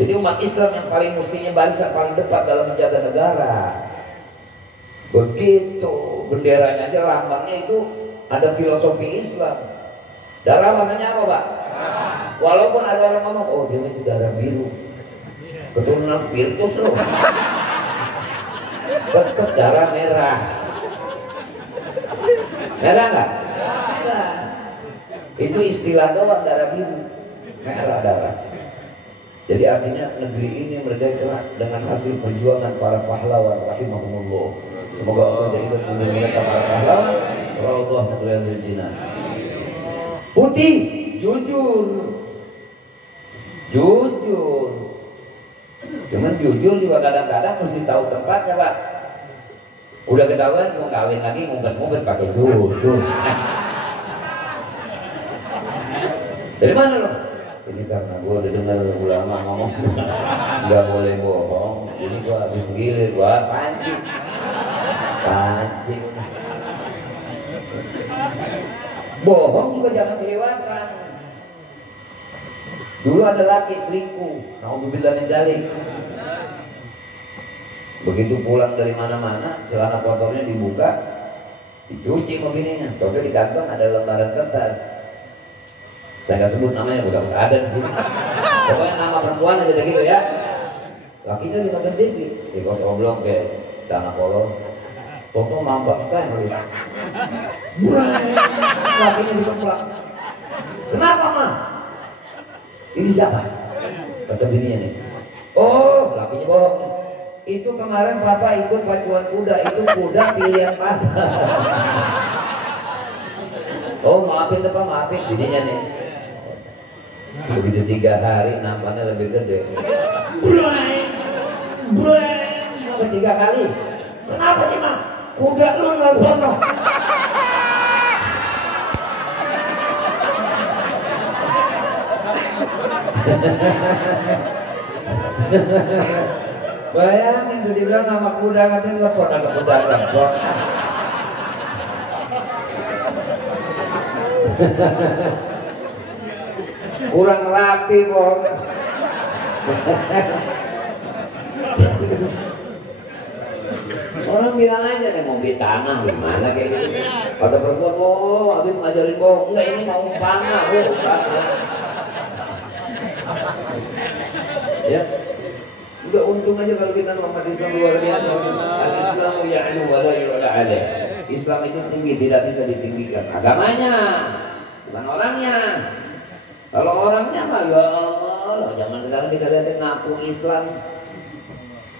Jadi umat Islam yang paling mestinya barisan paling depan dalam menjaga negara. Begitu, benderanya aja lambangnya itu ada filosofi Islam. Darah warnanya apa, Pak? Walaupun ada orang ngomong, oh dia itu darah biru, keturunan spiritus loh. Tetap darah merah. Merah nggak? Merah. Itu istilah doang, darah biru, merah darah. Jadi artinya negeri ini merdeka dengan hasil perjuangan para pahlawan rahimahumullah. Semoga Allah jadikan negeri mereka para pahlawan. Allah Ta'ala jinan. Putih, jujur. Jujur. Cuman jujur juga kadang-kadang mesti tahu tempatnya, Pak. Udah ketahuan mau kawin lagi ngumpet-ngumpet pakai jujur. Dari mana lo? Ini karena gue udah dengar ulama ngomong nggak boleh bohong. Jadi gue habis gilir, gue pancing. Bohong juga jangan kelewatan. Dulu ada laki selingkuh, naudzubillah min dzalik. Begitu pulang dari mana-mana, celana kotornya dibuka, dicuci sama bininya. Tapi di kantong ada lembaran kertas. Saya nggak sebut namanya, udah ada di sini. Pokoknya nama perempuan aja gitu ya. Lakinya di nonton TV, di kosoblok kayak tanah kolor. Foto nampak sekali nulis. Lakinya dikeprak. Kenapa mah? Ini siapa? Kata bininya nih. Oh, lakinya bohong. Itu kemarin papa ikut pacuan kuda, itu kuda pilihan papa. Oh maafin Pak, maafin bininya nih. Begitu 3 hari nampaknya lebih gede. Sampai 3 kali. Kenapa sih Mak? Kuda lu nggak potong. Bayangin tuh dibilang nama kuda katanya lepot, ada kuda lepot. Kurang rapi Bang. Orang bilang aja nih mau beli tanah gimana kayak gitu. Kata perempuan, oh habis ngajarin bohong. Enggak, ini mau panah, panah. Ya, udah untung aja kalau kita umat Islam luar biasa. Al-Islam ya'lu wa la yu'la alaih. Islam itu tinggi, tidak bisa ditinggikan. Agamanya, bukan orangnya. Kalau orangnya mah ya Allah, zaman sekarang kita lihat ngaku Islam.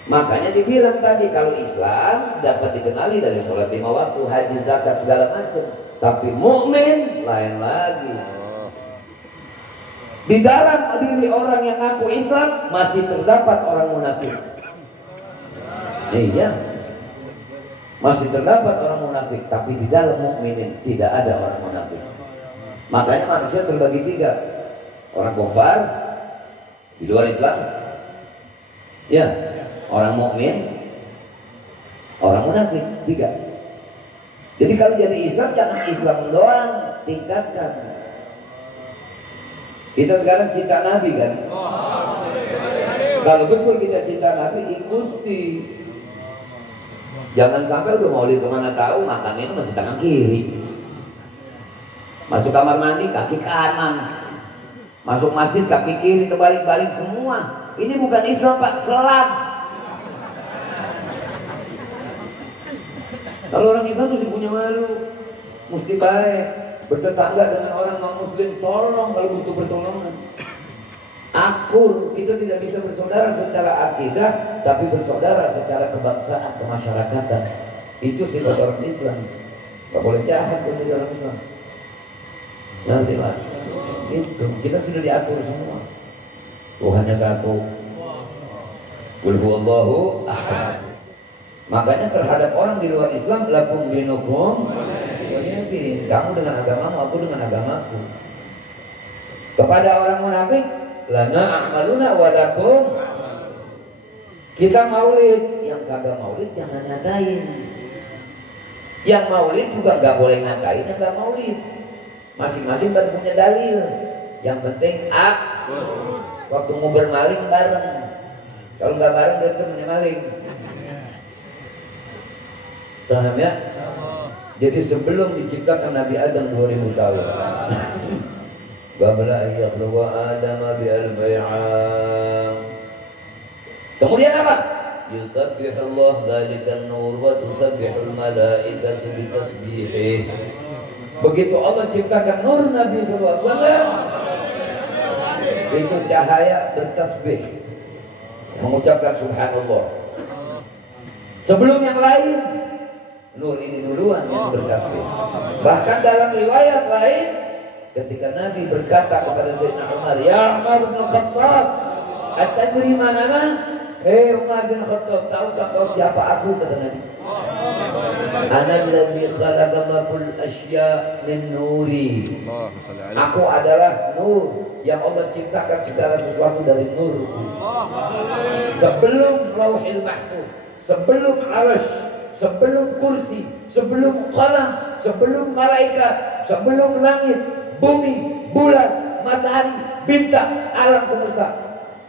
Makanya dibilang tadi kalau Islam dapat dikenali dari sholat 5 waktu, haji, zakat segala macam. Tapi mukmin lain lagi. Di dalam diri orang yang ngaku Islam masih terdapat orang munafik. Iya, masih terdapat orang munafik. Tapi di dalam mukminin tidak ada orang munafik. Makanya manusia terbagi 3. Orang kafir di luar Islam, ya, orang mukmin, orang munafik, 3. Jadi kalau jadi Islam jangan Islam doang, tingkatkan. Kita sekarang cinta Nabi kan? Kalau betul kita cinta Nabi, ikuti. Jangan sampai udah mau kemana tahu makan itu masih tangan kiri. Masuk kamar mandi kaki kanan. Masuk masjid kaki kiri, terbalik-balik semua. Ini bukan Islam Pak, Selam. Kalau orang Islam mesti punya malu, mesti baik. Bertetangga dengan orang non-muslim, tolong kalau butuh pertolongan. Akur, kita tidak bisa bersaudara secara akidah, tapi bersaudara secara kebangsaan, kemasyarakatan. Itu sifat orang Islam. Gak boleh jahat kalau orang Islam. Nanti Mas, itu kita sudah diatur semua. Tuhannya satu. Qul huwallahu ahad. Makanya terhadap orang di luar Islam, lakum dinukum. Kamu dengan agamamu, aku dengan agamaku. Kepada orang munafik, lana a'maluna wa lakum. Kita maulid, yang kagak maulid jangan ngatain. Yang maulid juga nggak boleh ngatain yang nggak maulid. Masing-masing kan punya dalil. Yang penting waktu mau bermaling bareng. Kalau nggak bareng berarti temennya maling. Paham ya? Jadi sebelum diciptakan Nabi Adam 2000 tahun. Qabla an yakhluqa Adam bi al-bay'am. Kemudian apa? Yusabbihullah dzalikan nur wa tusabbihul malaikatu bi tasbihih. Begitu Allah ciptakan nur Nabi sallallahu alaihi wasallam, itu cahaya bertasbih, mengucapkan subhanallah. Sebelum yang lain, nur ini duluan yang bertasbih. Bahkan dalam riwayat lain, ketika Nabi berkata kepada Sayyidina Umar, ya Umar bin Khattab, atadri manana? Hei Umar bin Khattab, tahukah kau siapa aku? Kata Nabi. Ana alladhi khalaqa kull asya min nuri. Aku adalah nur yang Allah ciptakan segala sesuatu dari nur. Sebelum Lauhil Mahfuz, sebelum Arsy, sebelum kursi, sebelum qalam, sebelum malaikat, sebelum langit, bumi, bulan, matahari, bintang alam semesta.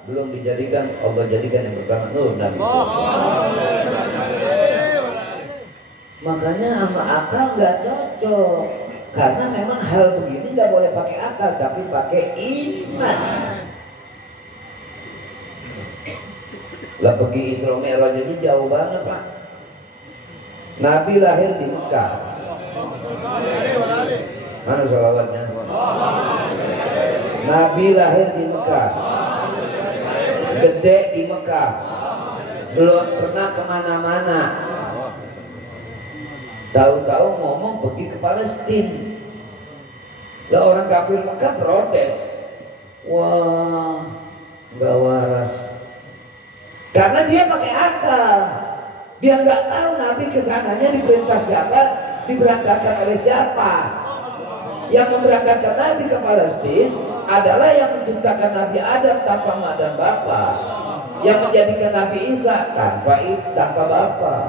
Belum dijadikan, Allah jadikan yang pertama nur Nabi. Makanya sama akal nggak cocok. Karena memang hal begini nggak boleh pakai akal, tapi pakai iman. Lah pergi Isra Mi'raj aja jauh banget Pak. Nabi lahir di Mekah. Mana sholawatnya? Nabi lahir di Mekah, gede di Mekah, belum pernah kemana-mana. Tahu-tahu ngomong pergi ke Palestina. Lah orang kafir Mekah protes. Wah, nggak waras. Karena dia pakai akal. Dia nggak tahu Nabi kesananya diperintah siapa, diberangkatkan oleh siapa. Yang memberangkatkan Nabi ke Palestina adalah yang menciptakan Nabi Adam tanpa mak dan bapak, yang menjadikan Nabi Isa tanpa bapak.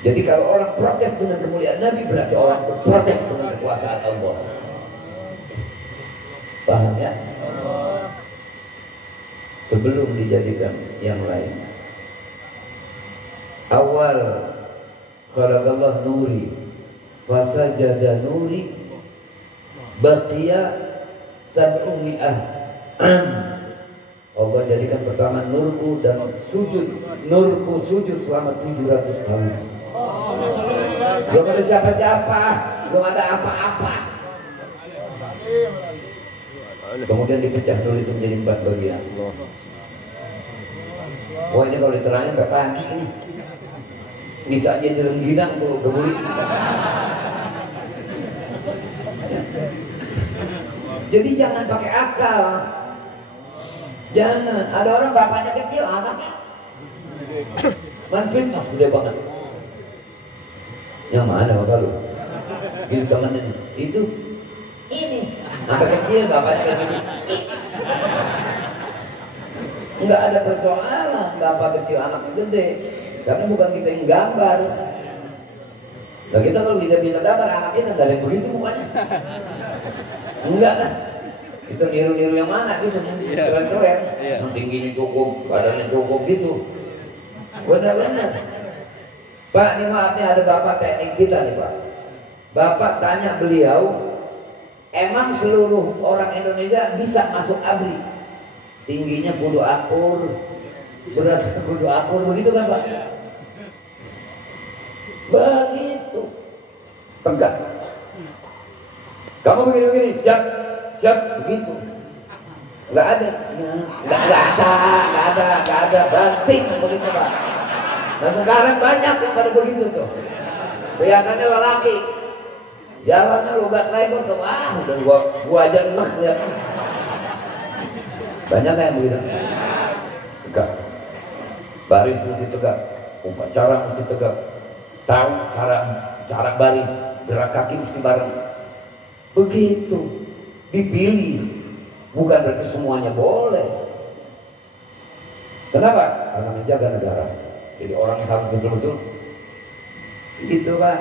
Jadi kalau orang protes dengan kemuliaan Nabi, berarti orang protes dengan kekuasaan Allah. Paham ya? Sebelum dijadikan yang lain. Awal khalaqallah nuri fasajada nuri baqiya sab'umi'ah am. Allah jadikan pertama nurku dan nurku sujud selama 700 tahun. Belum ada siapa-siapa, belum ada apa-apa. Kemudian dipecah dulu itu menjadi 4 bagian. Wah ini kalau diterangin sampai pagi ini bisa aja jerengginang tuh kebuli. Jadi jangan pakai akal. Jangan. Ada orang bapaknya kecil, anaknya manfitnah gede banget. Yang mana bapak lu? Gitu tangannya itu. Ini anak kecil bapaknya kecil. Enggak ada persoalan bapak kecil anaknya gede. Karena bukan kita yang gambar. Nah kita kalau tidak bisa gambar anak kita nggak ada yang begitu mukanya. Enggak lah. Itu niru-niru yang mana gitu, keren-keren. Yang tingginya cukup, badannya cukup gitu. Benar-benar. Pak, ini maaf nih ada bapak teknik kita nih Pak. Bapak tanya beliau, emang seluruh orang Indonesia bisa masuk ABRI? Tingginya kudu akur, beratnya kudu akur, begitu kan Pak? Begitu. Tegak. Kamu begini-begini, siap, begitu. Nggak ada, nggak ada, banting begitu Pak. Nah sekarang banyak yang pada begitu tuh. Kelihatannya lelaki, jalannya logat lebar tuh, udah gua aja enak lihat. Banyak yang begitu. Tegak. Baris mesti tegak, upacara mesti tegak. Tahu cara baris, gerak kaki mesti bareng. Begitu. Dipilih, bukan berarti semuanya boleh. Kenapa? Karena menjaga negara. Jadi orang yang harus betul-betul gitu Pak.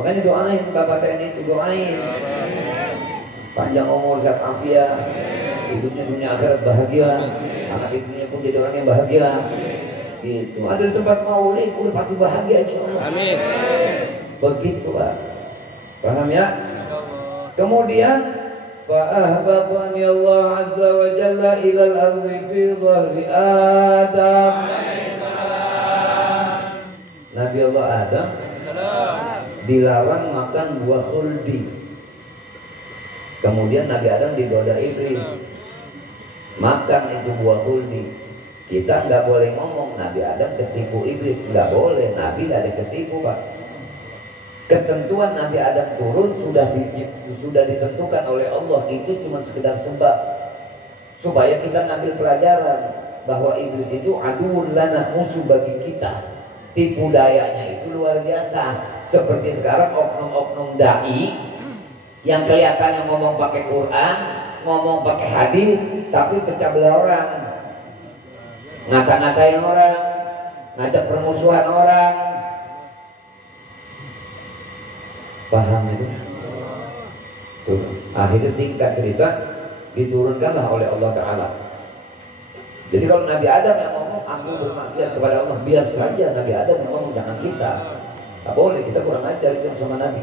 Makanya doain Bapak TNI itu, doain panjang umur, sehat afiat, hidupnya dunia akhirat bahagia, anak istrinya pun jadi orang yang bahagia. Gitu. Ada di tempat maulid udah pasti bahagia insyaallah. Amin. Begitu Pak. Paham ya? Kemudian fa'ahbabani Allah azza wa jalla ila al-ardi fi dhahri Adam. Nabi Allah Adam dilarang makan buah khuldi. Kemudian Nabi Adam digoda iblis, makan itu buah khuldi. Kita nggak boleh ngomong Nabi Adam ketipu iblis, nggak boleh. Nabi nggak ada ketipu Pak. Ketentuan Nabi Adam turun sudah ditentukan oleh Allah. Itu cuma sekedar sebab supaya kita ngambil pelajaran bahwa iblis itu aduun lana, musuh bagi kita. Tipu dayanya itu luar biasa. Seperti sekarang oknum-oknum dai yang kelihatannya ngomong pakai Quran, ngomong pakai hadis, tapi pecah belah orang, ngata-ngatain orang, ngajak permusuhan orang. Paham itu? Tuh. Akhirnya singkat cerita, diturunkanlah oleh Allah Ta'ala. Jadi kalau Nabi Adam yang ngomong aku bermaksiat kepada Allah, biar saja Nabi Adam yang ngomong, jangan kita. Tak boleh, kita kurang ajar itu sama Nabi.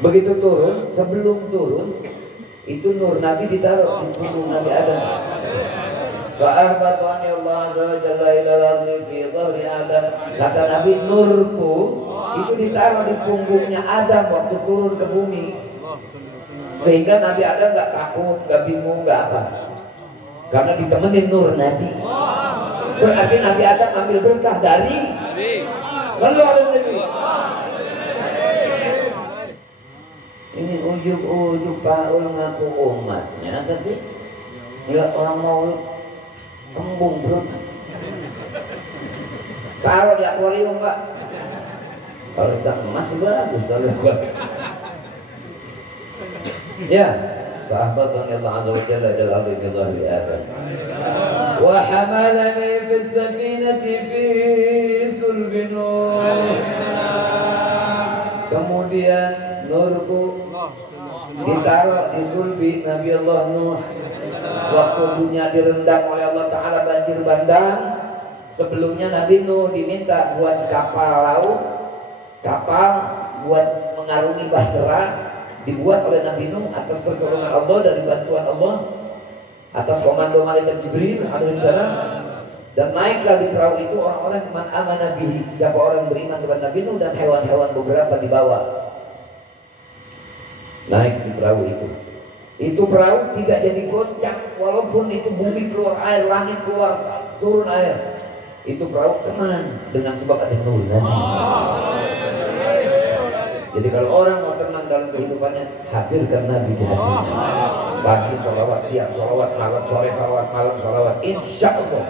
Begitu turun, sebelum turun itu nur Nabi ditaruh di punggung Nabi Adam. Fa'ahbatani Allah azza wa jalla ilal ardi fi dhahri Adam. Kata Nabi, nurku itu ditaruh di punggungnya Adam waktu turun ke bumi. Sehingga Nabi Adam gak takut, gak bingung, gak apa. Karena ditemenin nur Nabi. Berarti Nabi Adam ambil berkah dari Lalu Nabi. Ini ujuk-ujuk Paul ngaku umatnya, tapi lihat orang mau kembung bro. Taruh di akuarium Pak. Kalau tidak emas bagus kalau ya. فأهبطني الله عز وجل إلى الأرض بظهر آدم وحملني في السفينة في صلب نوح. Kemudian nurku ditaruh di sulbi Nabi Allah Nuh. Waktu dunia direndam oleh Allah Ta'ala banjir bandang, sebelumnya Nabi Nuh diminta buat kapal laut, kapal buat mengarungi bahtera, dibuat oleh Nabi Nuh atas pertolongan Allah dari bantuan Allah, atas komando malaikat Jibril alaihissalam. Dan naiklah di perahu itu orang-orang man amana bihi, siapa orang beriman kepada Nabi Nuh, dan hewan-hewan beberapa dibawa. Naik di perahu itu. Itu perahu tidak jadi goncang, walaupun itu bumi keluar air, langit keluar, turun air. Itu perahu tenang dengan sebab ada nur Nabi. Jadi kalau orang mau tenang dalam kehidupannya, hadirkan Nabi di hatinya. Pagi sholawat, siang sholawat, malam sore sholawat, malam sholawat. Insya Allah.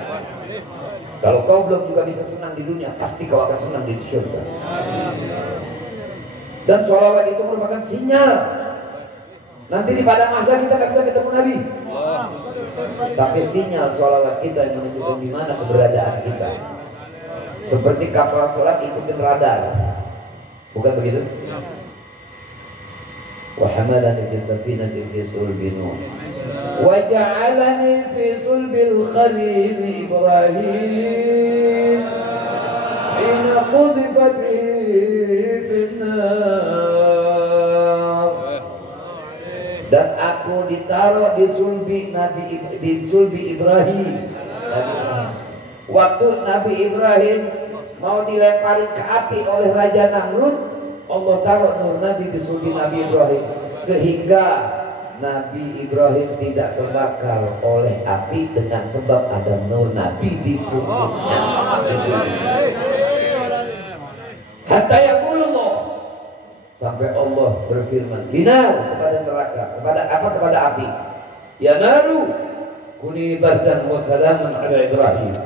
Kalau kau belum juga bisa senang di dunia, pasti kau akan senang di surga. Dan sholawat itu merupakan sinyal. Nanti di pada masa kita tidak bisa ketemu Nabi. Tapi sinyal sholawat kita yang menunjukkan di mana keberadaan kita. Seperti kapal selam ikutin radar. Bukan begitu? Wa hamalani fi safinati fi sulbi Nuh wa ja'alani fi sulbil khalil Ibrahim hina qudifa fi nar. Dan aku ditaruh di sulbi Ibrahim. Waktu Nabi Ibrahim mau dilempari ke api oleh Raja Namrud, Allah taruh nur Nabi di sulbi Nabi Ibrahim, sehingga Nabi Ibrahim tidak terbakar oleh api dengan sebab ada nur Nabi di punggungnya. Hatta yaqulullah, sampai Allah berfirman, "Dinar," kepada neraka, kepada api, "Ya naru, kuni bardan wa salaman ala Ibrahim."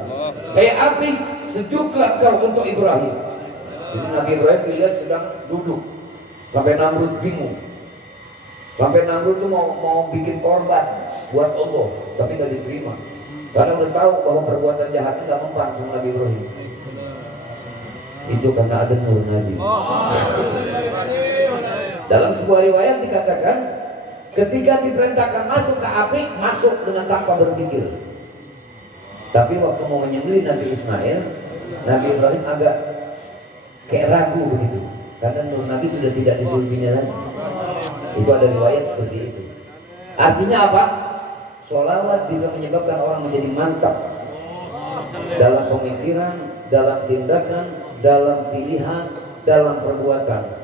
Saya api, sejuklah kau untuk Ibrahim. Jadi Nabi Ibrahim dilihat sedang duduk, sampai Namrud bingung. Sampai Namrud itu mau bikin korban buat Allah, tapi tidak diterima. Karena udah tahu bahwa perbuatan jahatnya tidak mempan sama Nabi Ibrahim. Itu karena ada nur Nabi. Dalam sebuah riwayat dikatakan, ketika diperintahkan masuk ke api, masuk dengan tanpa berpikir. Tapi waktu mau menyembelih Nabi Ismail, Nabi Ibrahim agak kayak ragu begitu, karena nur Nabi sudah tidak di sulbinya lagi. Itu ada riwayat seperti itu. Artinya apa? Sholawat bisa menyebabkan orang menjadi mantap dalam pemikiran, dalam tindakan, dalam pilihan, dalam perbuatan.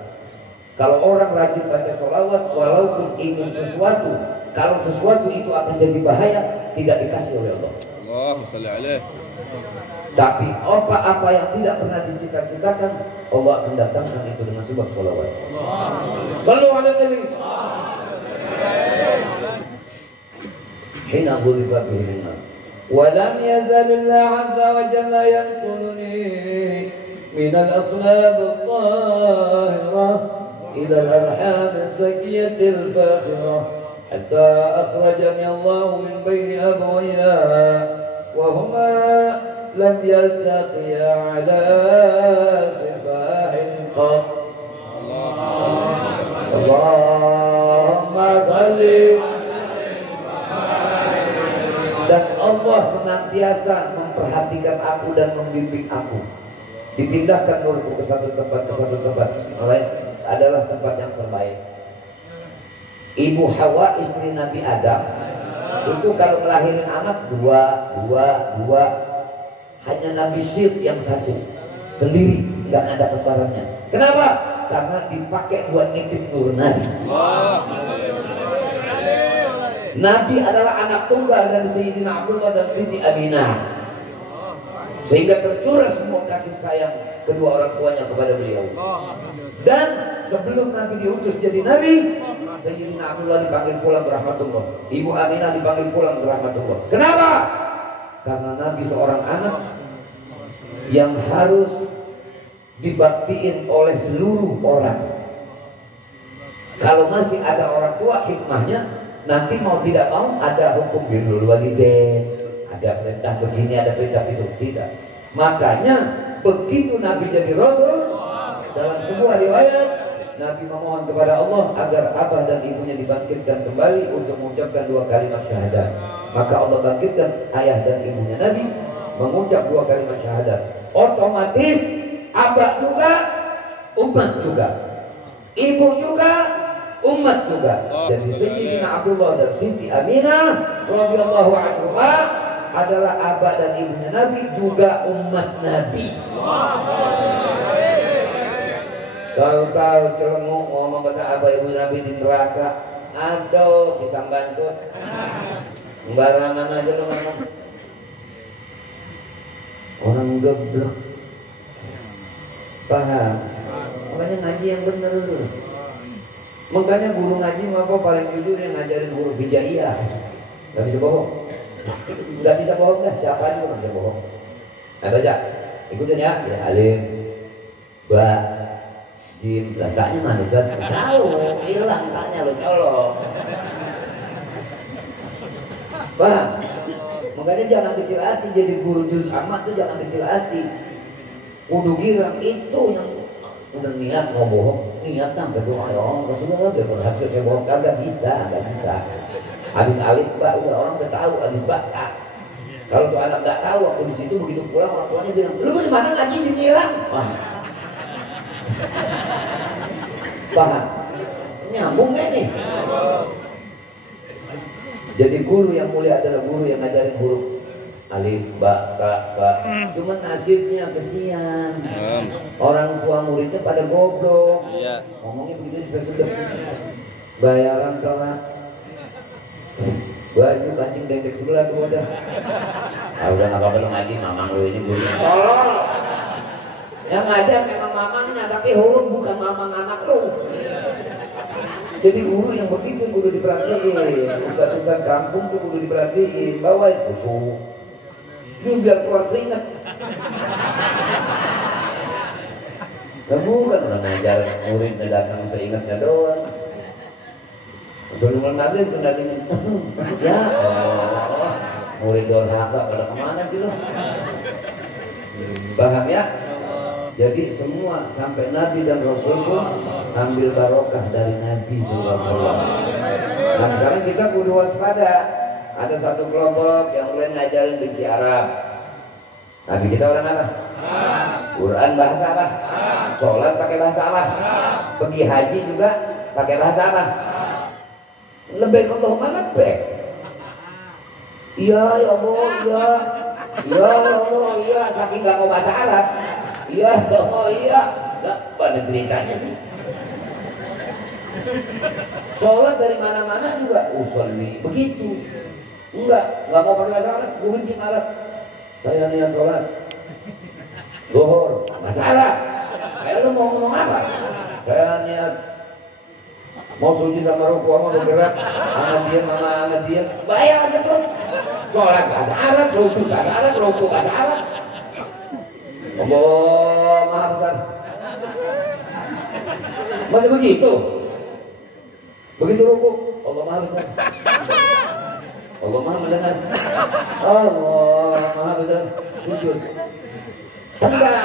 Kalau orang rajin baca sholawat, walaupun ingin sesuatu, kalau sesuatu itu akan jadi bahaya, tidak dikasih oleh Allah. Allahumma shalli alaihi. Tapi apa yang tidak pernah dicita-citakan, Allah akan datangkan itu dengan sebab sholawat. Sallu ala Nabi. Hina ghulifa bihi minna. Wa lam yazal Allah azza wa jalla yanquluni min al-aslab al-tahirah ila al-arham az-zakiyah al-fakhirah hatta akhrajani Allah min bayni abawayya wa huma lam yaltaqiya ala sifahin qat. Allahumma sallim. Dan Allah senantiasa memperhatikan aku dan membimbing aku. Dipindahkan nurku ke satu tempat lain adalah tempat yang terbaik. Ibu Hawa istri Nabi Adam itu kalau melahirin anak dua. Hanya Nabi Syed yang satu sendiri, nggak ada kembarannya. Kenapa? Karena dipakai buat nitip nur Nabi. Nabi adalah anak tunggal dari Sayyidina Abdullah dan Siti Aminah, sehingga tercurah semua kasih sayang kedua orang tuanya kepada beliau. Dan sebelum Nabi diutus jadi Nabi, Sayyidina Abdullah dipanggil pulang ke rahmatullah, Ibu Aminah dipanggil pulang ke rahmatullah. Kenapa? Karena Nabi seorang anak yang harus dibaktiin oleh seluruh orang. Kalau masih ada orang tua, hikmahnya nanti mau tidak mau ada hukum birrul walidain, ada perintah begini, ada perintah itu. Tidak. Makanya begitu Nabi jadi Rasul, dalam sebuah riwayat Nabi memohon kepada Allah agar abah dan ibunya dibangkitkan kembali untuk mengucapkan 2 kalimat syahadat. Maka Allah bangkitkan ayah dan ibunya Nabi mengucap 2 kalimat syahadat. Otomatis abah juga, umat juga, ibu juga, umat juga. Jadi Sayyidina Abdullah dan Siti Aminah radhiyallahu anhuma adalah abah dan ibunya Nabi, juga umat Nabi. Kalau tahu celenguk ngomong kata abah ibu Nabi di neraka, aduh bisa bantu. Sembarangan aja lo ngomong. Orang geblek. Paham? Makanya ngaji yang benar dulu. Makanya guru ngaji apa paling jujur yang ngajarin huruf hijaiyah. Gak bisa bohong. Gak bisa bohong dah, siapa aja gak bisa bohong. Nah baca, ikutin ya. Ya alif, ba, jim. Letaknya mana Ustaz? Tahu, hilang taknya lo colok. Paham? Makanya jangan kecil hati jadi guru juz amat tuh, jangan kecil hati. Kudu girang itu yang udah niat mau bohong, niat sampai doa ya Allah Rasulullah biar berhasil saya bohong, kagak bisa. Habis alif ba udah orang udah tahu, habis ba ah. Kalau tuh anak nggak tahu waktu di situ begitu pulang orang tuanya bilang, lu di mana ngaji di hilang? Wah. Paham? Nyambung gak nih? Jadi guru yang mulia adalah guru yang ngajarin huruf alif, ba, ta, fa. Cuma nasibnya kesian. Orang tua muridnya pada goblok. Ngomongnya begitu supaya sedap. Bayaran telat. Baju kancing dendek sebelah tuh udah. Ah udah nggak apa-apa lo ngaji, mamang lo ini guru. Tolong. Yang ngajar memang mamangnya, tapi huruf bukan mamang anak lo. Jadi guru yang begitu kudu diperhatiin. Ustaz-ustaz kampung tuh kudu diperhatiin. Bawain susu. Ini biar keluar keringat. Kamu kan orang ngajar murid datang seingatnya doang. Sebelum nanti benar dengan ya Allah, murid dorhaka pada kemana sih lo? Paham ya? Jadi semua sampai Nabi dan Rasul pun ambil barokah dari Nabi SAW. Nah sekarang kita kudu waspada. Ada satu kelompok yang mulai ngajarin benci Arab. Nabi kita orang apa? Quran bahasa apa? Sholat pakai bahasa apa? Pergi haji juga pakai bahasa apa? Lebih kotor mana lebih? Iya ya Allah, iya. Ya Allah, iya. Saking gak mau bahasa Arab. Iya, oh iya. Lah, pada ceritanya sih. Sholat dari mana-mana juga usolli begitu. Enggak mau pakai bahasa Arab, gue benci Arab. Saya niat sholat zuhur, bahasa Arab. Kayak lu mau ngomong apa? Saya niat mau sujud sama ruku, mau bergerak, sama diam. Bayar aja tuh. Sholat bahasa Arab, sujud bahasa Arab, ruku bahasa Arab. Allah Maha Besar. Masih begitu? Begitu ruku, Allah Maha Besar. Allah Maha mendengar. Allah Maha Besar. Sujud. Enggak.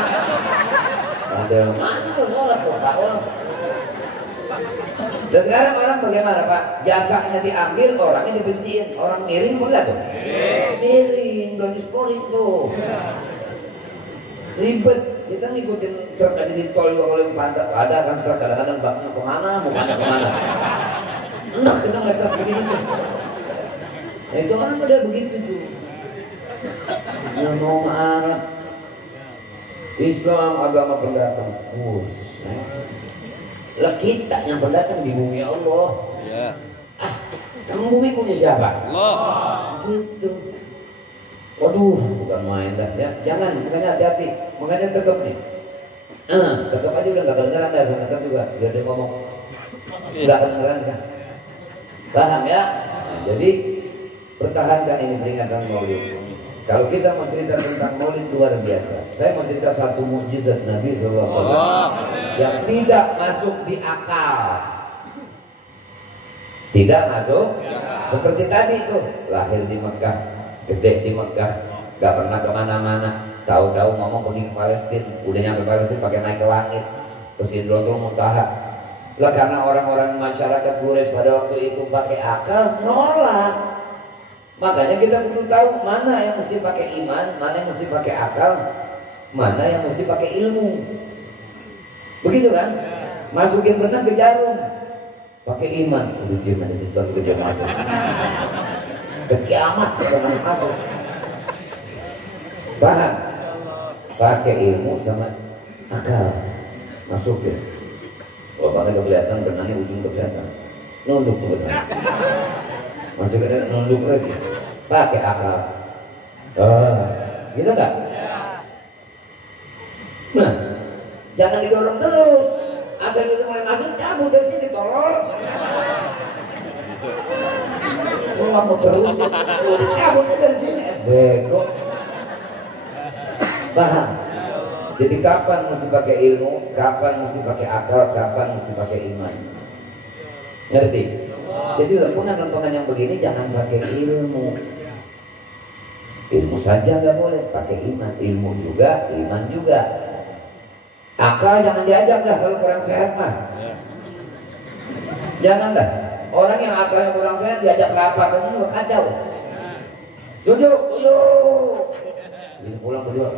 Ada mana sholat kok? Dan sekarang orang bagaimana Pak? Jasanya diambil, orangnya dibersihin. Orang miring enggak tuh? Miring, udah disporin tuh. Ribet. Kita ngikutin truk aja di tol juga kalau yang pantat. Ada kan truk kadang-kadang baknya kemana, mukanya kemana. Enak kita ngeliat truk begini tuh. Nah itu orang udah begitu tuh. Mau Arab. Islam agama pendatang. Lah kita yang pendatang di bumi Allah. Ya. Kamu bumi punya siapa? Allah. Gitu. Waduh, bukan main dah. Ya, jangan, makanya hati-hati. Makanya tetap nih. Tetap aja udah nggak kedengeran dah, tetap juga. Biar dia ngomong. Nggak kedengeran kan? Paham ya? Nah, jadi pertahankan ini peringatan Maulid. Kalau kita mau cerita tentang Maulid luar biasa. Saya mau cerita satu mukjizat Nabi SAW yang tidak masuk di akal. Tidak masuk. Seperti tadi tuh, lahir di Mekah, gede di Mekah, gak pernah kemana-mana. Tahu-tahu ngomong pergi ke Palestina, udah nyampe Palestina pakai naik ke langit, terus Sidratul Muntaha. Lah karena orang-orang masyarakat Quraisy pada waktu itu pakai akal, nolak. Makanya kita perlu tahu mana yang mesti pakai iman, mana yang mesti pakai akal, mana yang mesti pakai ilmu. Begitu kan? Masukin benang ke jarum, pakai iman, udah jangan ditutup ke jam masuk. Ke kiamat jangan masuk. Paham? Pakai ilmu sama akal, masukin. Oh, makanya kelihatan benangnya ujung kelihatan. Nunduk ke benang. Masih kena nunduk lagi. Pakai akal. Gitu enggak? Nah, jangan didorong terus. Asal itu mulai masuk, cabut dari sini, tolong. Lu nggak mau terus, cabutnya dari sini. Bego. Paham? Jadi kapan mesti pakai ilmu, kapan mesti pakai akal, kapan mesti pakai iman. Ngerti? Jadi lempengan-lempengan yang begini jangan pakai ilmu. Ilmu saja nggak boleh, pakai iman. Ilmu juga, iman juga. Akal jangan diajak dah kalau kurang sehat mah. Jangan dah. Orang yang akalnya kurang sehat diajak rapat, ini kacau. Setuju? Setuju. Ini pulang berdua.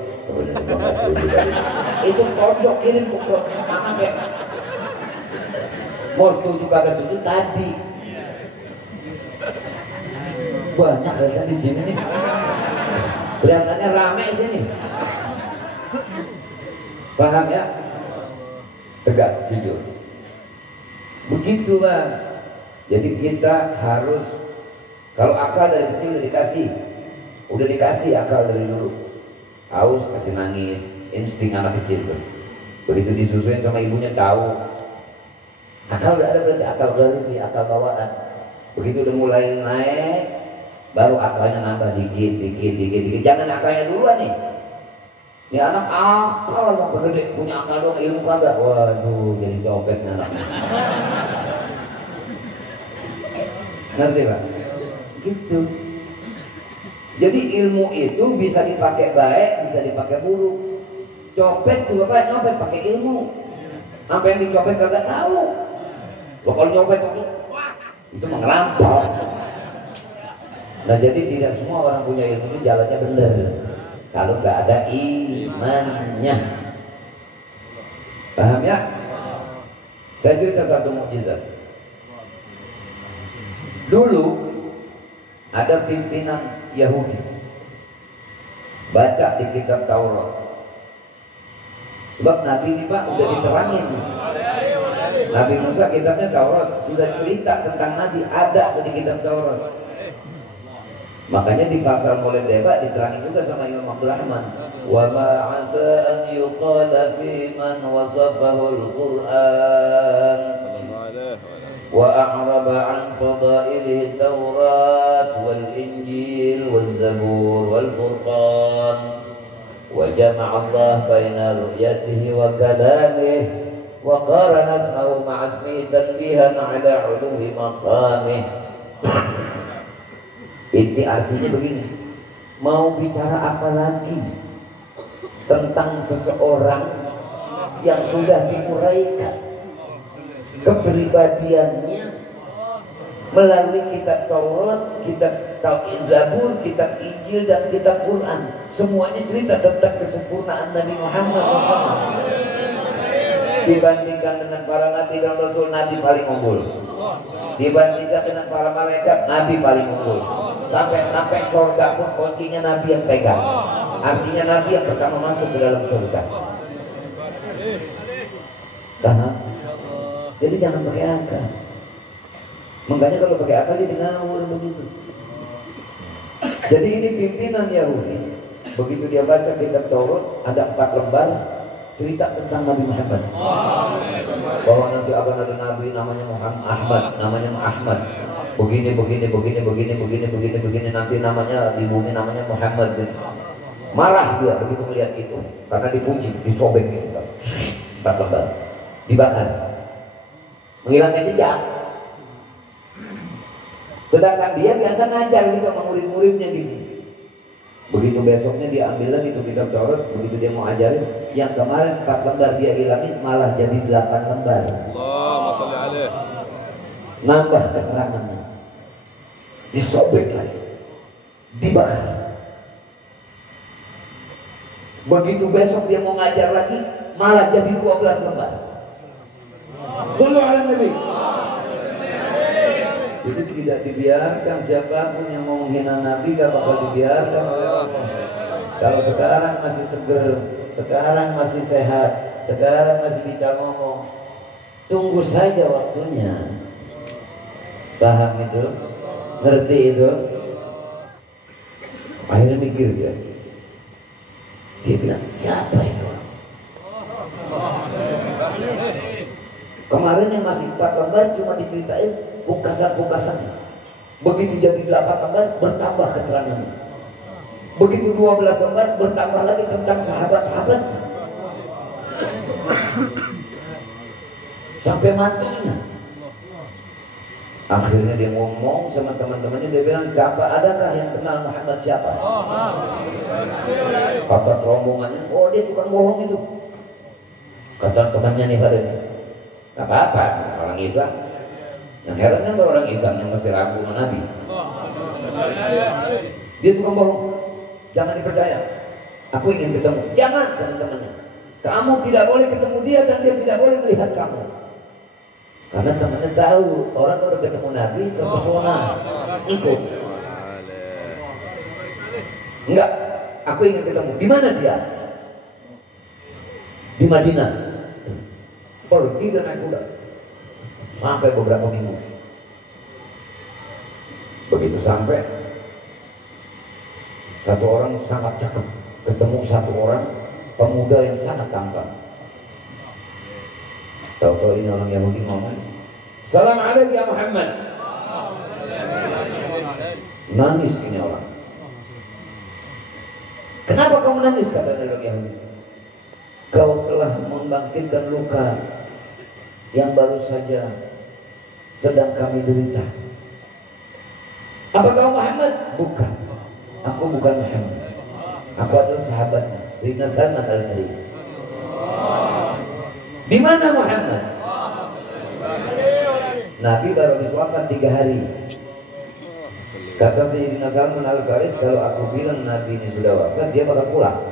Itu pojok kirim ke mana kayak. Mau setuju kagak setuju tadi. Banyak kelihatan di sini nih. Kelihatannya rame sini. Paham ya? Tegas, jujur. Begitu Bang. Jadi kita harus, kalau akal dari kecil udah dikasih akal dari dulu. Haus kasih nangis, insting anak kecil tuh. Begitu disusuin sama ibunya tahu. Akal udah ada berarti akal baru sih, akal bawaan. Begitu udah mulai naik, baru akalnya nambah dikit. Jangan akalnya duluan nih. Ini anak akal yang gede, punya akal dong, ilmu kagak. Waduh, jadi copet nih anak. Ngerti Pak? Gitu. Jadi ilmu itu bisa dipakai baik, bisa dipakai buruk. Copet juga Pak, nyopet pakai ilmu. Apa yang dicopet kagak tahu. Loh, kalau nyopet itu mengelampau. Nah jadi tidak semua orang punya ilmu itu jalannya benar. Kalau nggak ada imannya. Paham ya? Saya cerita satu mukjizat. Dulu ada pimpinan Yahudi baca di kitab Taurat. Sebab Nabi ini Pak udah diterangin. Nabi Musa kitabnya Taurat, sudah cerita tentang Nabi ada di kitab Taurat. Makanya di pasal mulai debat diterangin juga sama Imam Abdul Rahman. Wa ma 'asa an yuqala fi man wasafahu al-Qur'an wa a'raba 'an fadailihi at-Taurat wal Injil wal Zabur wal Furqan wa jama'a Allah baina ru'yatihi wa kalamihi wa qarana ismahu ma'a ismihi tanbihan 'ala 'uluwi maqamih. Itu artinya begini, mau bicara apa lagi tentang seseorang yang sudah diuraikan, kepribadiannya melalui kitab Taurat, kitab Zabur, kitab Injil dan kitab Quran. Semuanya cerita tentang kesempurnaan Nabi Muhammad SAW. Dibandingkan dengan para nabi dan rasul, Nabi paling unggul. Dibandingkan dengan para malaikat, Nabi paling unggul. Sampai surga pun kuncinya Nabi yang pegang. Artinya Nabi yang pertama masuk ke dalam surga. Karena jadi jangan pakai akal. Makanya kalau pakai akal dia ngawur begitu. Jadi ini pimpinan Yahudi. Begitu dia baca kitab Taurat, ada 4 lembar cerita tentang Nabi Muhammad. Bahwa nanti akan ada Nabi namanya Muhammad, namanya Ahmad. Begini, nanti namanya di bumi namanya Muhammad. Marah dia begitu melihat itu, karena dipuji, disobek gitu. 4 lembar dibakar, menghilangkan jejak. Sedangkan dia biasa ngajar gitu sama murid-muridnya gitu. Begitu besoknya dia ambil lagi itu kitab Taurat, begitu dia mau ajarin, yang kemarin 4 lembar dia hilangin malah jadi 8 lembar. Allahumma shalli alaihi. Nambah keterangannya, disobek lagi, dibakar. Begitu besok dia mau ngajar lagi, malah jadi 12 lembar. Sallu ala Nabi. Jadi tidak dibiarkan siapapun yang mau menghina Nabi, gak bakal dibiarkan oleh Allah. Kalau sekarang masih seger, sekarang masih sehat, sekarang masih bisa ngomong, tunggu saja waktunya. Paham itu? Ngerti itu? Akhirnya mikir dia. Dia bilang, siapa itu? Kemarin yang masih 4 lembar cuma diceritain pungkasan-pungkasannya. Begitu jadi 8 lembar bertambah keterangannya. Begitu 12 lembar bertambah lagi tentang sahabat-sahabatnya. Sampai matinya. Akhirnya dia ngomong sama teman-temannya, dia bilang, adakah yang kenal Muhammad siapa? Kata rombongannya, oh dia tukang bohong itu. Kata temannya nih pada, gak apa-apa, orang Islam. Yang heran kan orang Islam yang masih ragu sama Nabi. Dia tukang bohong, jangan dipercaya. Aku ingin ketemu, jangan teman-temannya. Kamu tidak boleh ketemu dia dan dia tidak boleh melihat kamu. Karena temannya tahu orang kalau ketemu Nabi terpesona, ikut. Enggak, aku ingin ketemu. Di mana dia? Di Madinah. Pergi dan naik kuda sampai beberapa minggu. Begitu sampai, satu orang sangat cakep ketemu satu orang pemuda yang sangat tampan. Tahu-tahu ini orang Yahudi ngomong, "Salam alaikum ya Muhammad." Nangis ini orang. Kenapa kamu nangis, kata orang Yahudi? Kau telah membangkitkan luka yang baru saja sedang kami derita. Apa kau Muhammad? Bukan. Aku bukan Muhammad. Aku adalah sahabatnya, Sayyidina Salman Al-Farisi. Di mana Muhammad? Nabi baru habis wafat 3 hari. Kata Sayyidina Salman Al-Farisi, kalau aku bilang Nabi ini sudah wafat, dia bakal pulang.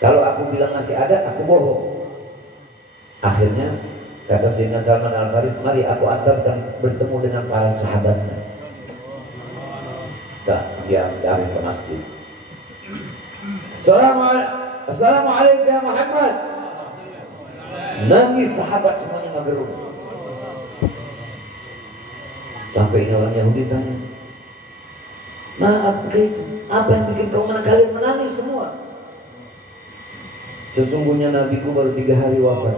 Kalau aku bilang masih ada, aku bohong. Akhirnya kata Sayyidina Salman Al-Farisi, mari aku antarkan bertemu dengan para sahabatnya. Dia dari ke masjid. Assalamualaikum ya Muhammad. Nangis sahabat semuanya magerung. Sampai orang Yahudi tanya, maaf apa yang bikin kau kalian menangis semua? Sesungguhnya nabiku baru 3 hari wafat.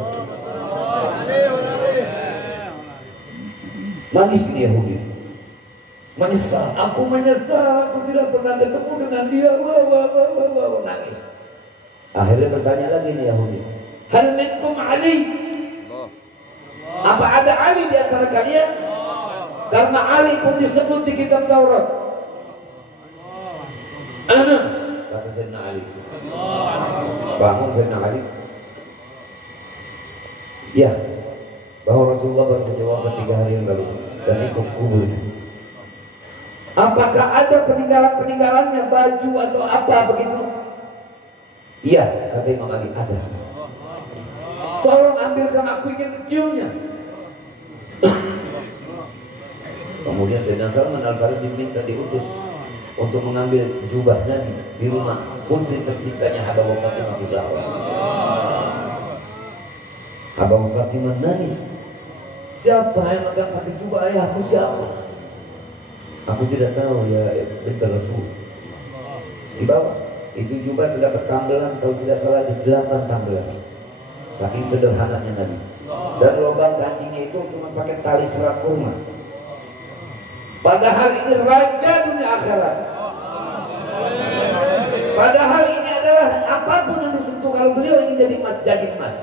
Nangis ini Yahudi. Menyesal, aku menyesal, aku tidak pernah ketemu dengan dia. Nangis. Akhirnya bertanya lagi nih Yahudi, hal minkum Ali? Apa ada Ali di antara kalian? Karena Ali pun disebut di kitab Taurat. Ana, kata Sayyidina Ali. Bangun Sayyidina Ali. Ya, bahwa Rasulullah baru saja wafat 3 hari yang lalu dan ikut kuburnya. Apakah ada peninggalan-peninggalannya, baju atau apa begitu? Iya, kata Imam Ali, ada. Tolong ambilkan, aku ingin menciumnya. Kemudian Sayyidina Salman Al-Farisi diminta diutus untuk mengambil jubah Nabi di rumah putri tercintanya Habibah Fatimah Zahra. Habibah Fatimah nangis. Siapa yang akan pakai jubah ayahku, siapa? Aku tidak tahu ya binti Rasul. Di bawah itu jubah terdapat tambelan, kalau tidak salah di 8 tambelan. Saking sederhananya Nabi. Dan lubang kancingnya itu cuma pakai tali serat kurma. Padahal ini raja dunia akhirat. Padahal ini adalah apapun yang disentuh, kalau beliau ingin jadi emas, jadi emas.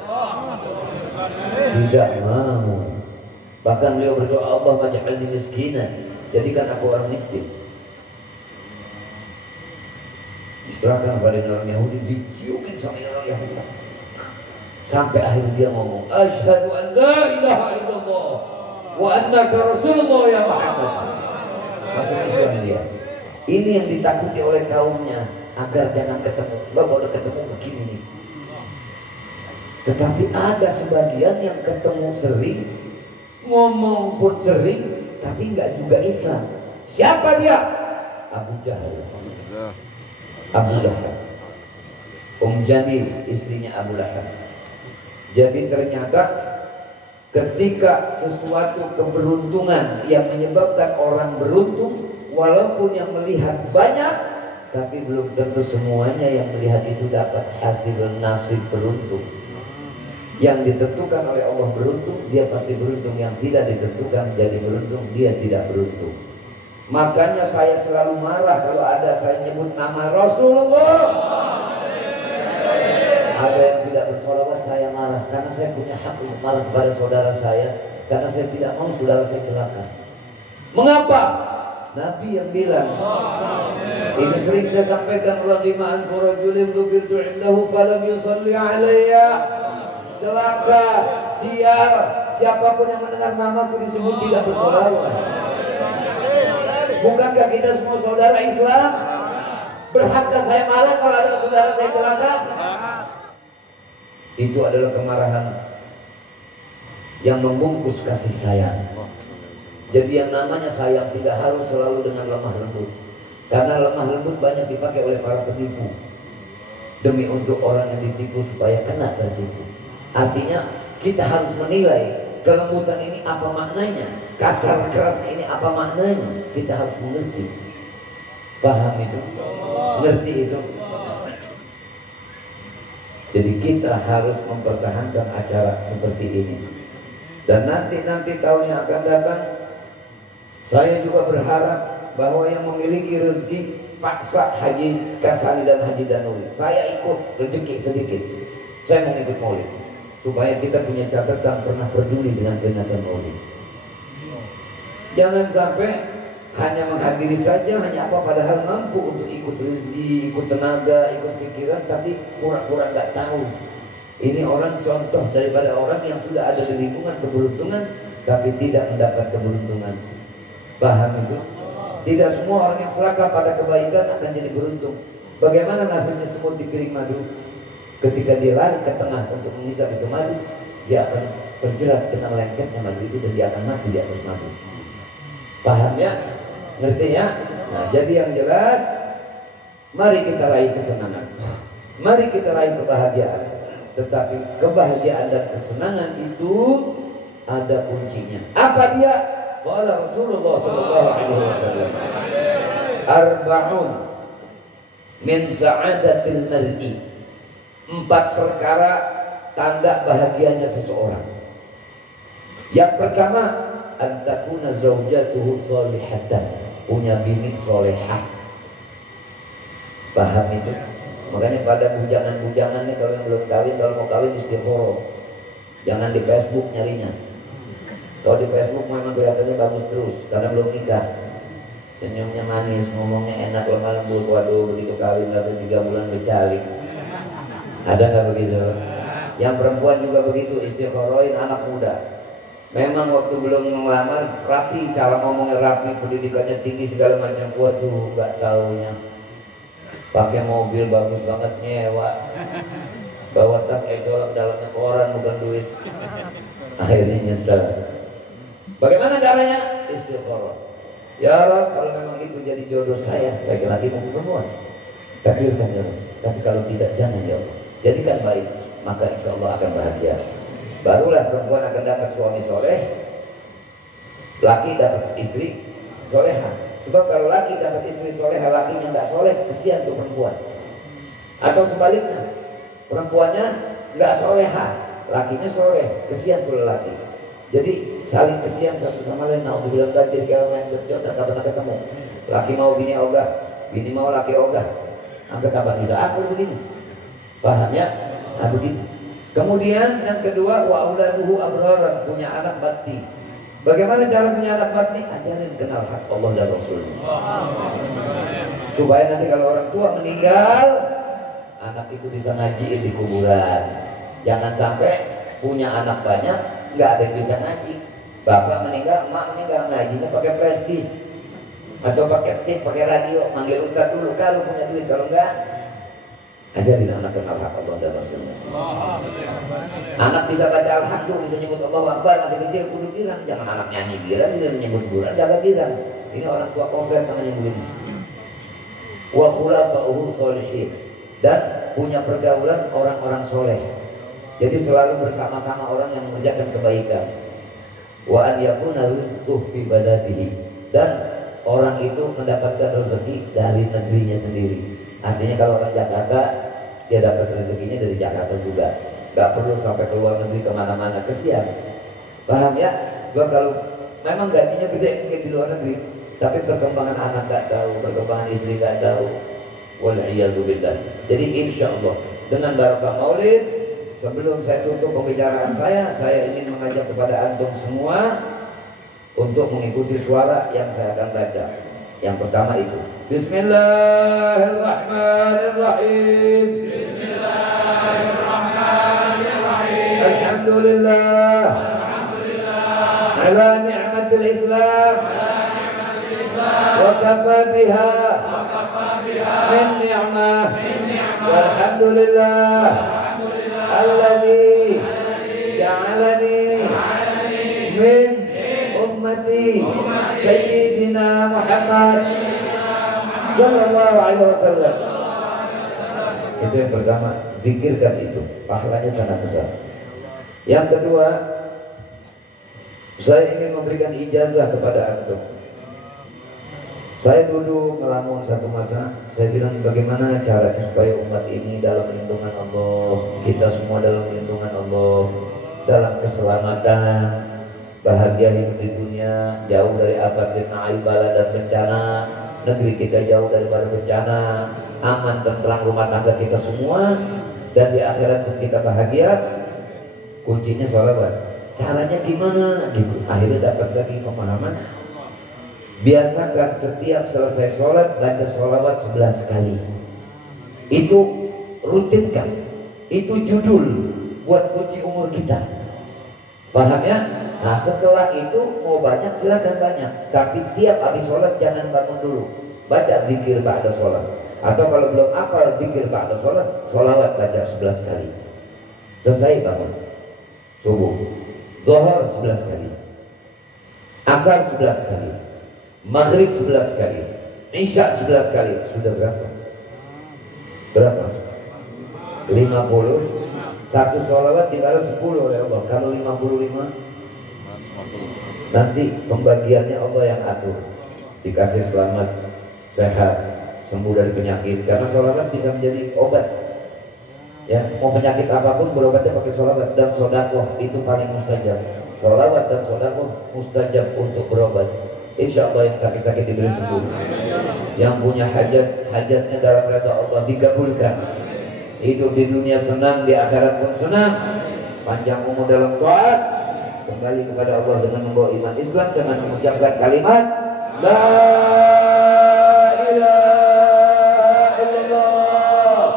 Tidak mau. Bahkan beliau berdoa, Allah maj'alni miskinan, jadikan aku orang miskin. Diserahkan kepada orang Yahudi, diciumin sama orang Yahudi. Sampai akhir dia ngomong, asyhadu an la ilaha illallah wa annaka rasulullah ya Muhammad. Masuk Islam dia. Ini yang ditakuti oleh kaumnya, agar jangan ketemu. Bapak udah ketemu begini nih. Tetapi ada sebagian yang ketemu sering, ngomong pun sering, tapi nggak juga Islam. Siapa dia? Abu Jahal. Abu Lahab. Jamil, istrinya Abu Lahab. Jadi ternyata ketika sesuatu keberuntungan yang menyebabkan orang beruntung, walaupun yang melihat banyak, tapi belum tentu semuanya yang melihat itu dapat hasil nasib beruntung. Yang ditentukan oleh Allah beruntung, dia pasti beruntung. Yang tidak ditentukan jadi beruntung, dia tidak beruntung. Makanya saya selalu marah kalau ada saya nyebut nama Rasulullah. Ada yang tidak bersolawat, saya marah karena saya punya hak untuk marah kepada saudara saya, karena saya tidak mau saudara saya celaka. Mengapa? Nabi yang bilang. Ini sering saya sampaikan, rahiman furajulin dzukirtu indahu falam yusalli alayya. Celaka, sial, siapapun yang mendengar namaku disebut tidak bersolawat. Bukankah kita semua saudara Islam? Berhakkah saya marah kalau ada saudara saya celaka? Itu adalah kemarahan yang membungkus kasih sayang. Jadi yang namanya sayang tidak harus selalu dengan lemah lembut. Karena lemah lembut banyak dipakai oleh para penipu demi untuk orang yang ditipu supaya kena tertipu. Artinya kita harus menilai kelembutan ini apa maknanya, kasar keras ini apa maknanya. Kita harus mengerti. Paham itu? Ngerti itu? Jadi kita harus mempertahankan acara seperti ini. Dan nanti tahun yang akan datang, saya juga berharap bahwa yang memiliki rezeki paksa Haji Kasali dan Haji Danuri, saya ikut rezeki sedikit. Saya mau ikut maulid supaya kita punya catatan pernah peduli dengan peringatan maulid. Jangan sampai hanya menghadiri saja, hanya apa padahal mampu untuk ikut rezeki, ikut tenaga, ikut pikiran, tapi pura-pura nggak tahu. Ini orang contoh daripada orang yang sudah ada di lingkungan keberuntungan tapi tidak mendapat keberuntungan. Paham itu? Tidak semua orang yang serakah pada kebaikan akan jadi beruntung. Bagaimana nasibnya semut di piring madu? Ketika dia lari ke tengah untuk mengisap itu madu, dia akan terjerat dengan lengketnya madu itu dan dia akan mati di atas madu. Paham ya? Ngerti ya? Nah, jadi yang jelas, mari kita raih kesenangan, mari kita raih kebahagiaan. Tetapi kebahagiaan dan kesenangan itu ada kuncinya. Apa dia? Qala Rasulullah sallallahu alaihi wasallam, arba'un min sa'adatil mar'i. 4 perkara tanda bahagianya seseorang. Yang pertama, antakuna zaujatuhu salihatan, punya bini solehah. Paham itu? Makanya pada bujangan-bujangan nih, kalau yang belum kawin, kalau mau kawin istikharah. Jangan di Facebook nyarinya. Kalau di Facebook memang kelihatannya bagus terus karena belum nikah. Senyumnya manis, ngomongnya enak, lemah lembut. Waduh, begitu kawin atau 3 bulan bercalik. Ada nggak begitu? Yang perempuan juga begitu, istiqorohin anak muda. Memang waktu belum melamar rapi, cara ngomongnya rapi, pendidikannya tinggi segala macam. Waduh, nggak taunya pakai mobil bagus banget nyewa, bawa tas edol dalamnya koran bukan duit. Akhirnya nyesel. Bagaimana caranya? Istiqoroh. Ya Rabb, kalau memang itu jadi jodoh saya, laki-laki maupun perempuan, takdirkan ya Rabb. Tapi kalau tidak, jangan ya Allah. Jadikan baik, maka insya Allah akan bahagia. Barulah perempuan akan dapat suami soleh, laki dapat istri soleha. Sebab kalau laki dapat istri soleha, lakinya tidak soleh, kesian tuh perempuan. Atau sebaliknya, perempuannya nggak soleha, lakinya soleh, kesian tuh lelaki. Jadi saling kesian satu sama lain. Naudzubillah dari kalau main kerja tak pernah ketemu. Laki mau bini ogah, bini mau laki ogah. Sampai kapan bisa aku begini? Paham ya? Nah begitu. Kemudian yang kedua, wa auladuhu abraran, punya anak bakti. Bagaimana cara punya anak bakti? Ajarin kenal hak Allah dan Rasul. Supaya nanti kalau orang tua meninggal, anak itu bisa ngaji di kuburan. Jangan sampai punya anak banyak, nggak ada yang bisa ngaji. Bapak meninggal, emak meninggal, ngajinya pakai prestis atau pakai tip, pakai radio, manggil ustaz dulu kalau punya duit. Kalau enggak, ajarin anak kenal hak Allah dan Rasulnya. Anak bisa baca Al-Hamdu, bisa nyebut Allah Akbar, masih kecil kudu girang. Jangan anak nyanyi girang, dia menyebut girang, jaga girang. Ini orang tua kofret namanya begini. Wa khulafa'uhu sholihin, dan punya pergaulan orang-orang soleh. Jadi selalu bersama-sama orang yang mengerjakan kebaikan. Wa an yakuna rizquhu fi baladihi, dan orang itu mendapatkan rezeki dari negerinya sendiri. Artinya kalau orang Jakarta, dia dapat rezekinya dari Jakarta juga. Gak perlu sampai ke luar negeri kemana-mana, kesian. Paham ya? Gua kalau memang gajinya gede mungkin di luar negeri, tapi perkembangan anak gak tahu, perkembangan istri gak tahu. Wal'iyadzubillah. Jadi insya Allah dengan barakah maulid, sebelum saya tutup pembicaraan saya ingin mengajak kepada antum semua untuk mengikuti suara yang saya akan baca. Yang pertama itu Bismillahirrahmanirrahim. Bismillahirrahmanirrahim. Alhamdulillah. Alhamdulillah. Ala ni'matil Islam. Wa kafa biha. Min ni'mah. Walhamdulillah. Alladzi ja'alani min ummati Sayyidina Muhammad Sallallahu Alaihi Wasallam. Itu yang pertama, zikirkan itu, pahalanya sangat besar. Yang kedua, saya ingin memberikan ijazah kepada antum. Saya dulu ngelamun satu masa, saya bilang bagaimana caranya supaya umat ini dalam lindungan Allah, kita semua dalam lindungan Allah, dalam keselamatan, bahagia hidup di dunia, jauh dari afat fitnah bala dan bencana, negeri kita jauh daripada bencana, aman tentram rumah tangga kita semua, dan di akhirat pun kita bahagia. Kuncinya sholawat. Caranya gimana? Gitu. Akhirnya dapat lagi pemahaman. Biasakan setiap selesai sholat baca sholawat 11 kali. Itu rutinkan. Itu judul buat kunci umur kita. Paham ya? Nah setelah itu mau banyak silakan banyak, tapi tiap habis sholat jangan bangun dulu, baca zikir ba'da sholat. Atau kalau belum hafal zikir ba'da sholat, sholawat baca 11 kali. Selesai bangun subuh, zuhur 11 kali, asar 11 kali, maghrib 11 kali, isya 11 kali. Sudah berapa? Berapa? 50. Satu sholawat dibalas 10 oleh Allah. Kalau 55, nanti pembagiannya Allah yang atur. Dikasih selamat, sehat, sembuh dari penyakit. Karena sholawat bisa menjadi obat. Ya, mau penyakit apapun berobatnya pakai sholawat dan sodakoh, itu paling mustajab. Sholawat dan sodakoh mustajab untuk berobat. Insya Allah yang sakit-sakit diberi sembuh. Yang punya hajat, hajatnya dalam redha Allah dikabulkan. Hidup di dunia senang, di akhirat pun senang. Panjang umur dalam taat, kembali kepada Allah dengan membawa iman Islam, dengan mengucapkan kalimat La ilaha illallah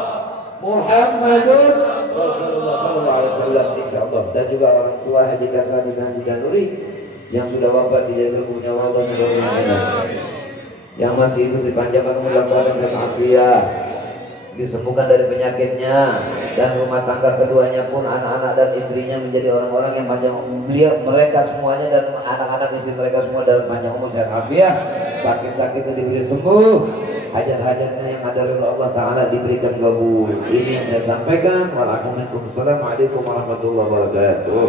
Muhammadun Rasulullah sallallahu alaihi wasallam. Insyaallah dan juga orang tua Haji Kasani dan Haji Danuri yang sudah wafat di jalan punya Allah yang masih itu dipanjangkan umur dalam keadaan sehat afiat, disembuhkan dari penyakitnya, dan rumah tangga keduanya pun anak-anak dan istrinya menjadi orang-orang yang panjang mereka semuanya dan anak-anak istri mereka semua dalam panjang umur sehat afiat, sakit-sakit itu diberi sembuh, hajat-hajatnya yang ada dari Allah Ta'ala diberikan kabul. Ini yang saya sampaikan. Waalaikumsalam warahmatullahi wabarakatuh.